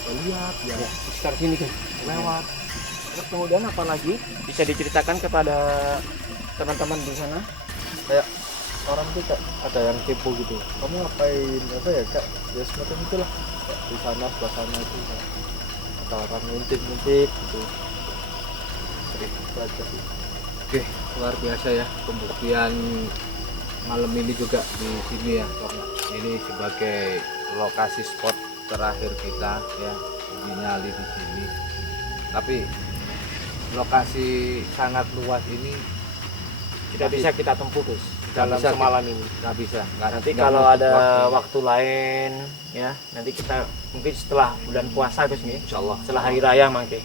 lihat ya Di sekitar sini kan. lewat. Terus kemudian apa lagi bisa diceritakan kepada teman-teman di sana? Kayak orang tuh kayak ada yang kepo gitu. Kamu ngapain apa ya kak? Ya semacam itulah. Kayak di sana sebelah sana itu kayak ada orang ngintip gitu. Cerita aja sih. Oke, luar biasa ya pembuktian malam ini juga di sini ya, Tok. Ini sebagai lokasi spot terakhir kita ya, Uji Nyali di sini. Tapi lokasi sangat luas ini Tidak bisa kita tempuh Gus dalam bisa, semalam ini. nggak bisa. Nanti nggak kalau nutup ada waktu. waktu lain ya, nanti kita mungkin setelah bulan puasa Gus nih, Insya Allah. setelah hari raya mungkin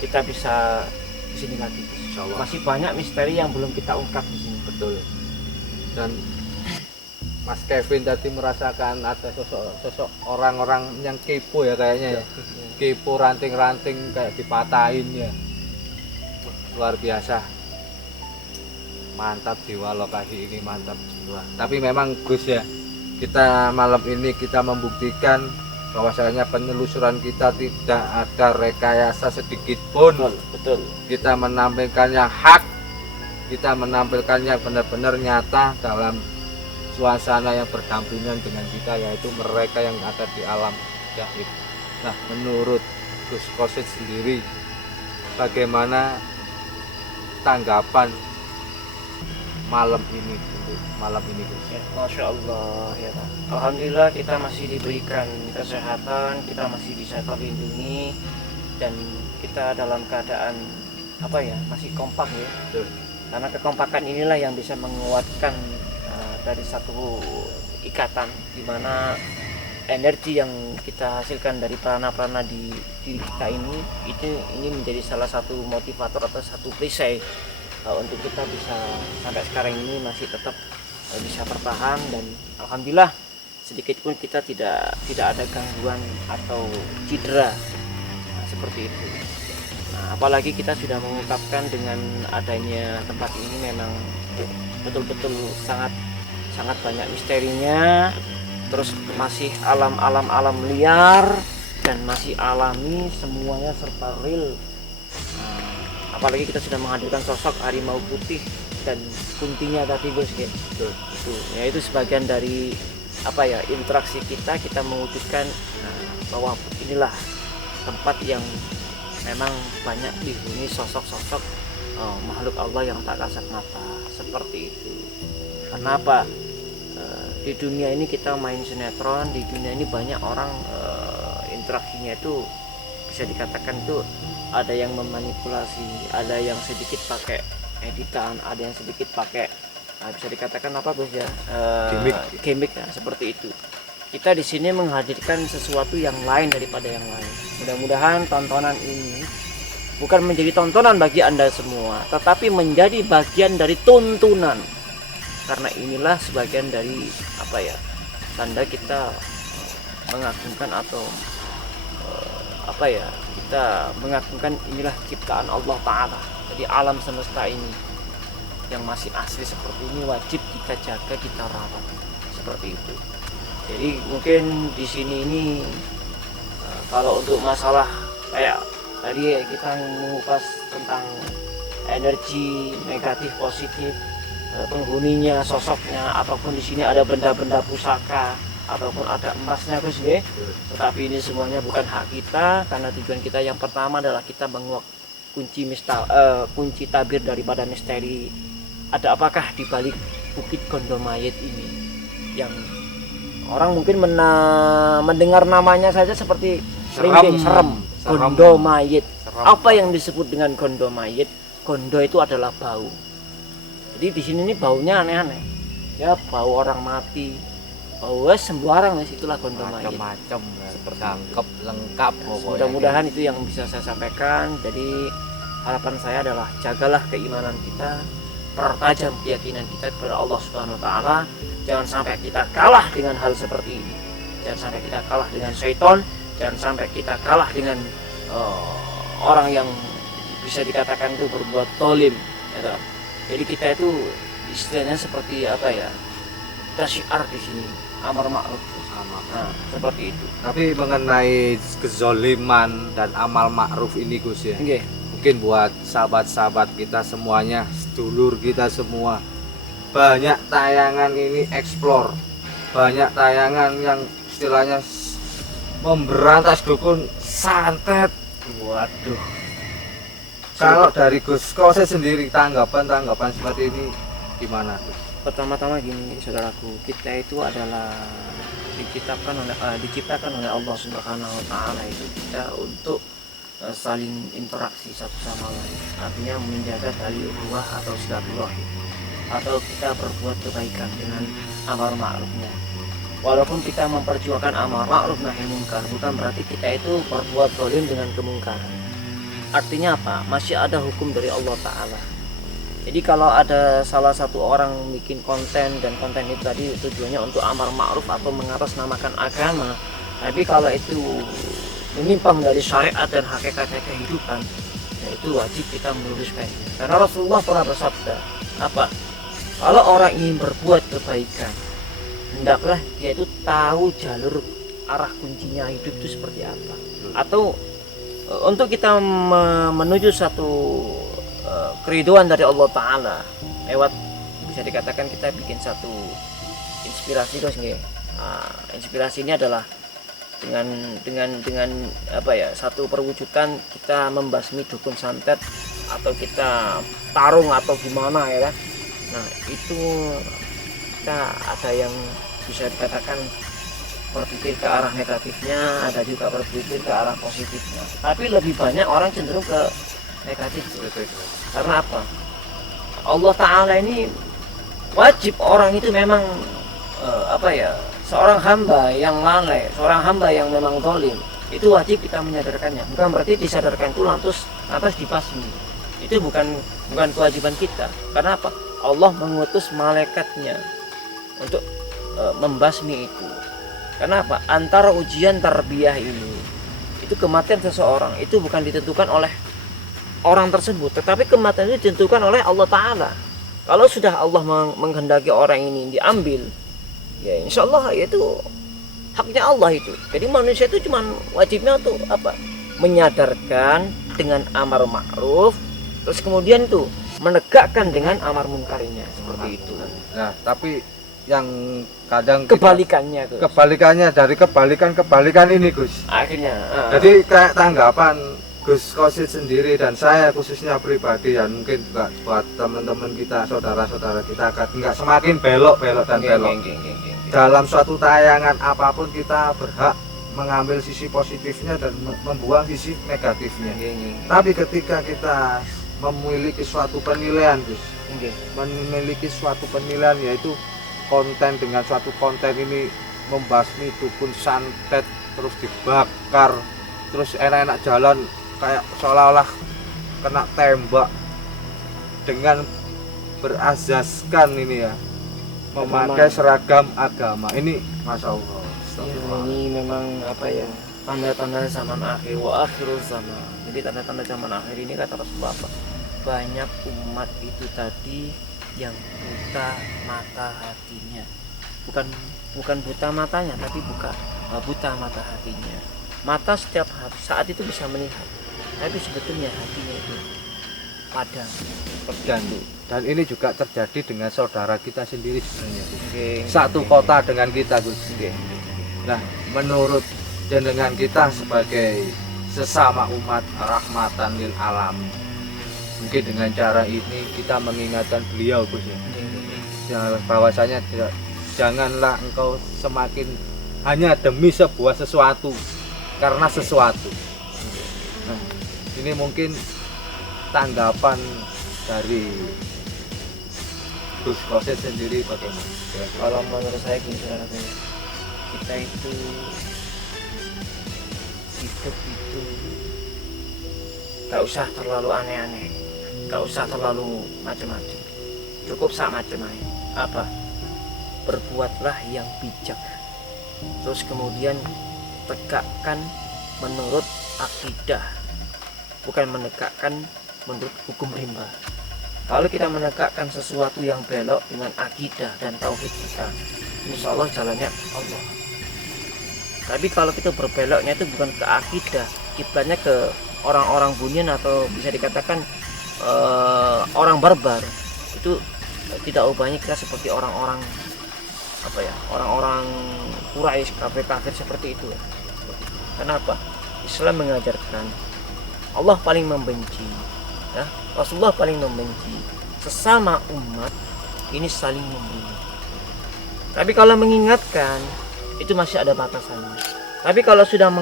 kita bisa di sini lagi. Insya Allah. Masih banyak misteri yang belum kita ungkap di sini. Betul. Dan Mas Kevin tadi merasakan ada sosok orang-orang yang kepo ya kayaknya ya. Kepo ranting-ranting kayak dipatahin ya. Luar biasa. Mantap jiwa lokasi ini, mantap jiwa. Tapi memang Gus ya, kita malam ini kita membuktikan bahwasanya penelusuran kita tidak ada rekayasa sedikit pun. Betul. Kita menampilkan yang hak, kita menampilkan yang benar-benar nyata dalam suasana yang berdampingan dengan kita, yaitu mereka yang ada di alam gaib. Nah, menurut Gus Kosit sendiri, bagaimana tanggapan malam ini untuk malam ini Gus? Ya, Masya Allah ya Pak. Alhamdulillah kita masih diberikan kesehatan, kita masih bisa terlindungi, dan kita dalam keadaan apa ya, masih kompak ya. Betul. Karena kekompakan inilah yang bisa menguatkan dari satu ikatan, di mana energi yang kita hasilkan dari prana-prana di diri kita ini menjadi salah satu motivator atau satu perisai untuk kita bisa sampai sekarang ini masih tetap bisa bertahan, dan alhamdulillah sedikit pun kita tidak ada gangguan atau cedera seperti itu. Nah, apalagi kita sudah mengungkapkan dengan adanya tempat ini memang betul-betul sangat banyak misterinya, terus masih alam liar dan masih alami, semuanya serba real. Apalagi kita sudah menghadirkan sosok harimau putih dan kuntinya tadi Bos ya. Itu sebagian dari apa ya, interaksi kita mewujudkan bahwa inilah tempat yang memang banyak dihuni sosok-sosok makhluk Allah yang tak kasat mata seperti itu. Kenapa? Di dunia ini kita main sinetron, di dunia ini banyak orang interaksinya itu bisa dikatakan itu ada yang memanipulasi, ada yang sedikit pakai editan, ada yang sedikit pakai bisa dikatakan apa Gus ya? Gimik. Gimik ya, seperti itu. Kita di sini menghadirkan sesuatu yang lain daripada yang lain. Mudah-mudahan tontonan ini bukan menjadi tontonan bagi Anda semua, tetapi menjadi bagian dari tuntunan. Karena inilah sebagian dari apa ya? Tanda kita mengagungkan atau apa ya? Kita mengagungkan inilah ciptaan Allah Ta'ala. Jadi alam semesta ini yang masih asli seperti ini wajib kita jaga, kita rawat seperti itu. Jadi mungkin di sini ini kalau untuk masalah kayak tadi kita mengupas tentang energi negatif positif, penghuninya, sosoknya, ataupun di sini ada benda-benda pusaka ataupun ada emasnya Gus nggih. Tetapi ini semuanya bukan hak kita, karena tujuan kita yang pertama adalah kita menguak kunci tabir daripada misteri. Ada apakah di balik Bukit Gondomayit ini yang orang mungkin mendengar namanya saja seperti serem. Gondomayit. Apa yang disebut dengan Gondomayit? Gondo itu adalah bau. Jadi di sini ini baunya aneh-aneh. Ya, bau orang mati. Bau sembarang, itulah Gondomayit. Macam-macam ya. Seperti Cangkep, lengkap pokoknya. Mudah-mudahan itu yang bisa saya sampaikan. Jadi harapan saya adalah jagalah keimanan kita, pertajam keyakinan kita kepada Allah Subhanahu wa taala. Jangan sampai kita kalah dengan hal seperti ini. Jangan sampai kita kalah dengan syaitan, jangan sampai kita kalah dengan orang yang bisa dikatakan itu berbuat tolim ya. Jadi kita itu istilahnya seperti apa ya? Kita syiar di sini, amar ma'ruf. Nah, seperti itu. Tapi mengenai kezoliman dan amal ma'ruf ini Gus ya. Okay. Mungkin buat sahabat-sahabat kita semuanya, sedulur kita semua, banyak tayangan ini explore, banyak tayangan yang istilahnya memberantas dukun santet. Waduh. Kalau dari Gus Kose sendiri tanggapan seperti ini gimana Gus? Pertama-tama gini saudaraku, kita itu adalah diciptakan oleh Allah Subhanahu wa taala itu kita untuk saling interaksi satu sama lain. Artinya menjaga tali ukhuwah atau silaturahim, atau kita berbuat kebaikan dengan amar ma'rufnya. Walaupun kita memperjuangkan amar ma'ruf nahi munkar, bukan berarti kita itu berbuat zalim dengan kemungkaran. Artinya apa? Masih ada hukum dari Allah Ta'ala. Jadi kalau ada salah satu orang bikin konten dan konten itu tadi tujuannya untuk amar ma'ruf atau mengatasnamakan agama, tapi kalau itu menyimpang dari syariat dan hakikatnya kehidupan, ya itu wajib kita meluruskannya. Karena Rasulullah pernah bersabda, apa? Kalau orang ingin berbuat kebaikan, hendaklah dia itu tahu jalur arah kuncinya hidup itu seperti apa. Atau untuk kita menuju satu keriduan dari Allah Ta'ala lewat, bisa dikatakan kita bikin satu inspirasi Gus nggih. Inspirasi ini adalah dengan apa ya, satu perwujudan kita membasmi dukun santet atau kita tarung atau gimana ya kan. Nah itu kita ada yang bisa dikatakan berpikir ke arah negatifnya, ada juga berpikir ke arah positifnya, tapi lebih banyak orang cenderung ke negatif. Karena apa? Allah Ta'ala ini wajib orang itu memang apa ya, seorang hamba yang lalai, seorang hamba yang memang zalim, itu wajib kita menyadarkannya. Bukan berarti disadarkan itu lantas dibasmi. Itu bukan kewajiban kita. Karena apa? Allah mengutus malaikatnya untuk membasmi itu. Karena apa? Antara ujian tarbiyah ini, itu kematian seseorang itu bukan ditentukan oleh orang tersebut, tetapi kematian itu ditentukan oleh Allah Ta'ala. Kalau sudah Allah menghendaki orang ini diambil, ya insya Allah itu haknya Allah itu. Jadi manusia itu cuma wajibnya untuk apa? Menyadarkan dengan amar ma'ruf, terus kemudian tuh menegakkan dengan amar munkarnya, seperti itu. Nah, tapi yang kadang kebalikannya Gus. Kebalikannya dari kebalikan ini Gus. Akhirnya. Jadi kayak tanggapan Gus Kosid sendiri dan saya khususnya pribadi, dan mungkin juga buat teman-teman kita, saudara-saudara kita, nggak semakin belok dan belok. Dalam suatu tayangan apapun kita berhak mengambil sisi positifnya dan membuang sisi negatifnya. Tapi ketika kita memiliki suatu penilaian Gus, Nggih. memiliki suatu penilaian, yaitu konten dengan suatu konten ini membasmi dukun santet terus dibakar, terus enak-enak jalan kayak seolah-olah kena tembak dengan berazaskan ini ya, memakai seragam agama ini, masya Allah. Ya, ini memang apa ya, tanda-tanda zaman akhir, wa akhirul zaman. Jadi tanda-tanda zaman akhir ini kata Rasulullah apa? Banyak umat itu tadi yang buta mata hatinya, bukan buta matanya, tapi buta mata hatinya. Mata setiap saat itu bisa melihat, tapi sebetulnya hatinya itu padam. Dan ini juga terjadi dengan saudara kita sendiri sebenarnya. Okay. Satu kota dengan kita, Gus. Nah, menurut jenengan kita sebagai sesama umat rahmatan lil alam, mungkin dengan cara ini kita mengingatkan beliau, Gus ya, bahwasanya janganlah engkau semakin hanya demi sebuah sesuatu, karena sesuatu. Nah, ini mungkin tanggapan dari Gus Kosit sendiri bagaimana? Kalau menurut saya gini, saudara, kita itu hidup itu gak usah terlalu aneh-aneh, gak usah terlalu macam-macam, cukup sak macam aja. Apa? Berbuatlah yang bijak, terus kemudian tegakkan menurut akidah, bukan menegakkan menurut hukum rimba. Kalau kita menegakkan sesuatu yang belok dengan akidah dan tauhid kita, insya Allah jalannya Allah. Tapi kalau kita berbeloknya itu bukan ke akidah, kiblatnya ke orang-orang bunyin atau bisa dikatakan orang barbar, itu tidak ubahnya kita seperti orang-orang apa ya, orang-orang Quraisy, kafir-kafir seperti itu. Kenapa? Islam mengajarkan Allah paling membenci, ya, Rasulullah paling membenci sesama umat ini saling membunuh. Tapi kalau mengingatkan itu masih ada batasannya. Tapi kalau sudah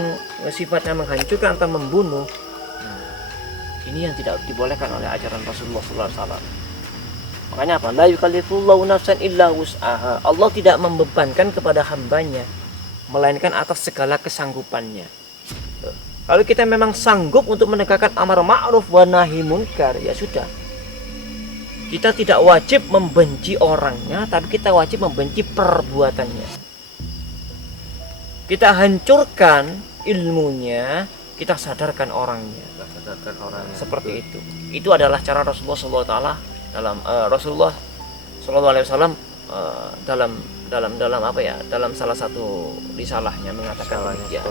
sifatnya menghancurkan atau membunuh, nah, ini yang tidak dibolehkan oleh ajaran Rasulullah SAW. Makanya apa? La yukallifullahu nafsan illa wus'aha. Allah tidak membebankan kepada hambanya, melainkan atas segala kesanggupannya. Kalau kita memang sanggup untuk menegakkan amar ma'ruf wa nahi munkar, ya sudah. Kita tidak wajib membenci orangnya, tapi kita wajib membenci perbuatannya. Kita hancurkan ilmunya, kita sadarkan orangnya. Seperti itu. Itu adalah cara Rasulullah SAW dalam Rasulullah SAW dalam apa ya? Dalam salah satu risalahnya mengatakan ya.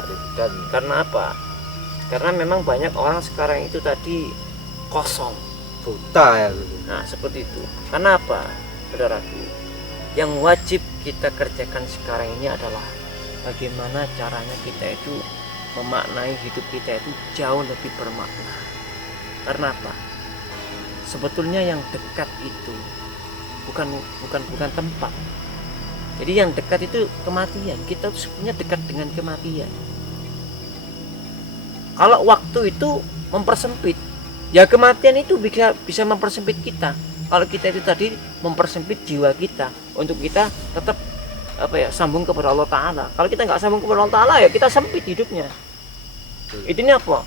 Karena apa? Karena memang banyak orang sekarang itu tadi kosong, buta ya. Nah, seperti itu. Karena apa, saudaraku? Yang wajib kita kerjakan sekarang ini adalah bagaimana caranya kita itu memaknai hidup kita itu jauh lebih bermakna. Karena apa? Sebetulnya yang dekat itu bukan tempat. Jadi yang dekat itu kematian. Kita tuh sebenarnya dekat dengan kematian. Kalau waktu itu mempersempit, ya kematian itu bisa mempersempit kita. Kalau kita itu tadi mempersempit jiwa kita untuk kita tetap apa ya, sambung kepada Allah Ta'ala. Kalau kita nggak sambung kepada Allah Ta'ala, ya kita sempit hidupnya. Ini apa?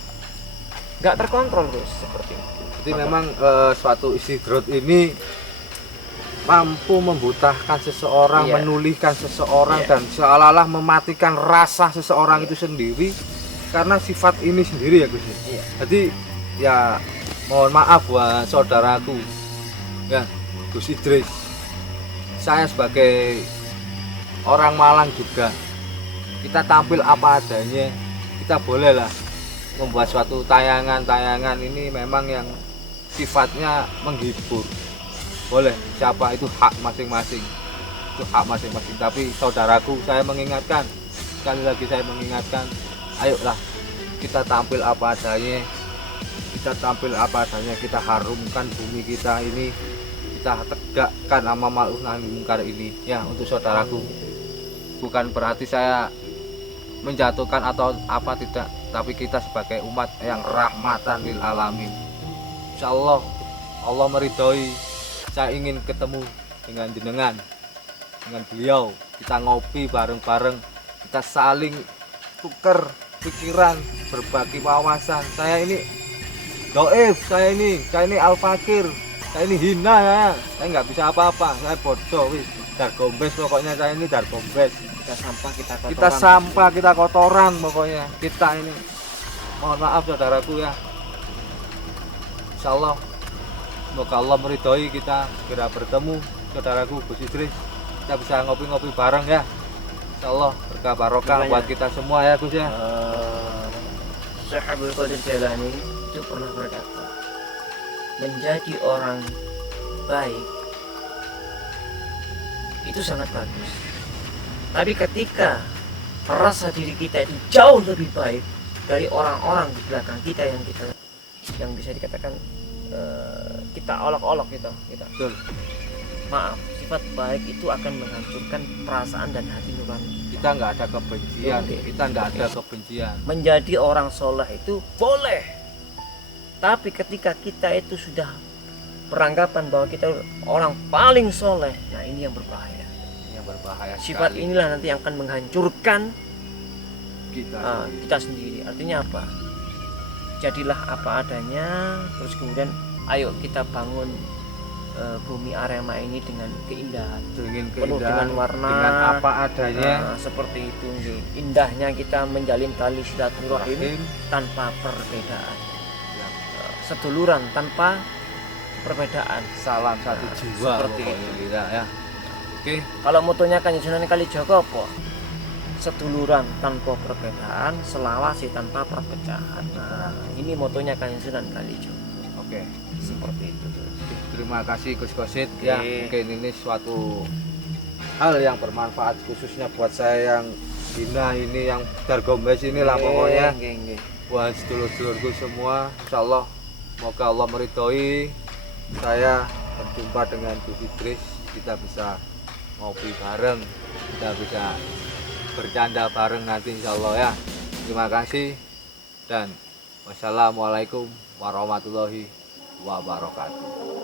Nggak terkontrol, guys, seperti itu. Jadi memang suatu istidrot ini mampu membutahkan seseorang, menulihkan seseorang, dan seolah-olah mematikan rasa seseorang itu sendiri karena sifat ini sendiri ya, Gus. Jadi ya mohon maaf buat saudaraku ya, Gus Idris. Saya sebagai orang Malang juga, kita tampil apa adanya. Kita bolehlah membuat suatu tayangan ini memang yang sifatnya menghibur. Boleh, siapa itu hak masing-masing. Itu hak masing-masing. Tapi saudaraku, saya mengingatkan, sekali lagi saya mengingatkan, ayolah kita tampil apa adanya. Kita tampil apa adanya, kita harumkan bumi kita ini, kita tegakkan amar ma'ruf nahi munkar ini ya untuk saudaraku. Bukan berarti saya menjatuhkan atau apa, tidak, tapi kita sebagai umat yang rahmatan lil alamin, insyaallah Allah meridhoi saya ingin ketemu dengan jenengan, dengan beliau, kita ngopi bareng-bareng, kita saling tuker pikiran, berbagi wawasan. Saya ini doif, saya ini al-fakir, saya ini hina, saya nggak bisa apa-apa, saya bodoh wis, dargombes pokoknya, saya ini dargombes. Kita sampah, kita kotoran. Kita sampah, kita kotoran pokoknya, kita ini. Mohon maaf saudaraku ya. Insyaallah semoga Allah meridhoi kita segera bertemu saudaraku Gus Idris. Kita bisa ngopi-ngopi bareng ya. Insyaallah berkah barokah buat kita semua ya Gus ya. Syekh Abdul Qadir Jailani itu pernah berkata, menjadi orang baik itu sangat bagus. Tapi ketika merasa diri kita itu jauh lebih baik dari orang-orang di belakang kita yang bisa dikatakan kita olok-olok gitu. Betul. Maaf, sifat baik itu akan menghancurkan perasaan dan hati nurani. Kita nggak ada kebencian, kita nggak ada kebencian. Menjadi orang soleh itu boleh, tapi ketika kita itu sudah beranggapan bahwa kita orang paling soleh, nah ini yang berbahaya. Yang berbahaya. Sifat sekali. inilah nanti yang akan menghancurkan kita sendiri. Artinya apa? Jadilah apa adanya, terus kemudian ayo kita bangun bumi Arema ini dengan keindahan, penuh dengan warna, dengan apa adanya. seperti itu. Indahnya kita menjalin tali silaturahim tanpa perbedaan, seduluran tanpa perbedaan, salam satu jiwa seperti itu kita ya. Oke. Kalau motonya Kanjeng Sunan Kalijaga apa? Seduluran tanpa perbedaan, selawasi tanpa perpecahan. Nah, ini motonya Kanjeng Sunan Kalijaga. Oke. Seperti itu. Terima kasih Gus Kosit ya. Mungkin ini suatu hal yang bermanfaat khususnya buat saya yang hina ini, yang dargombes inilah pokoknya. Buat sedulur-sedulurku semua, insyaallah semoga Allah meridhoi saya berjumpa dengan Gus Idris, kita bisa ngopi bareng, kita bisa bercanda bareng nanti insyaallah ya. Terima kasih dan wassalamualaikum warahmatullahi wabarakatuh.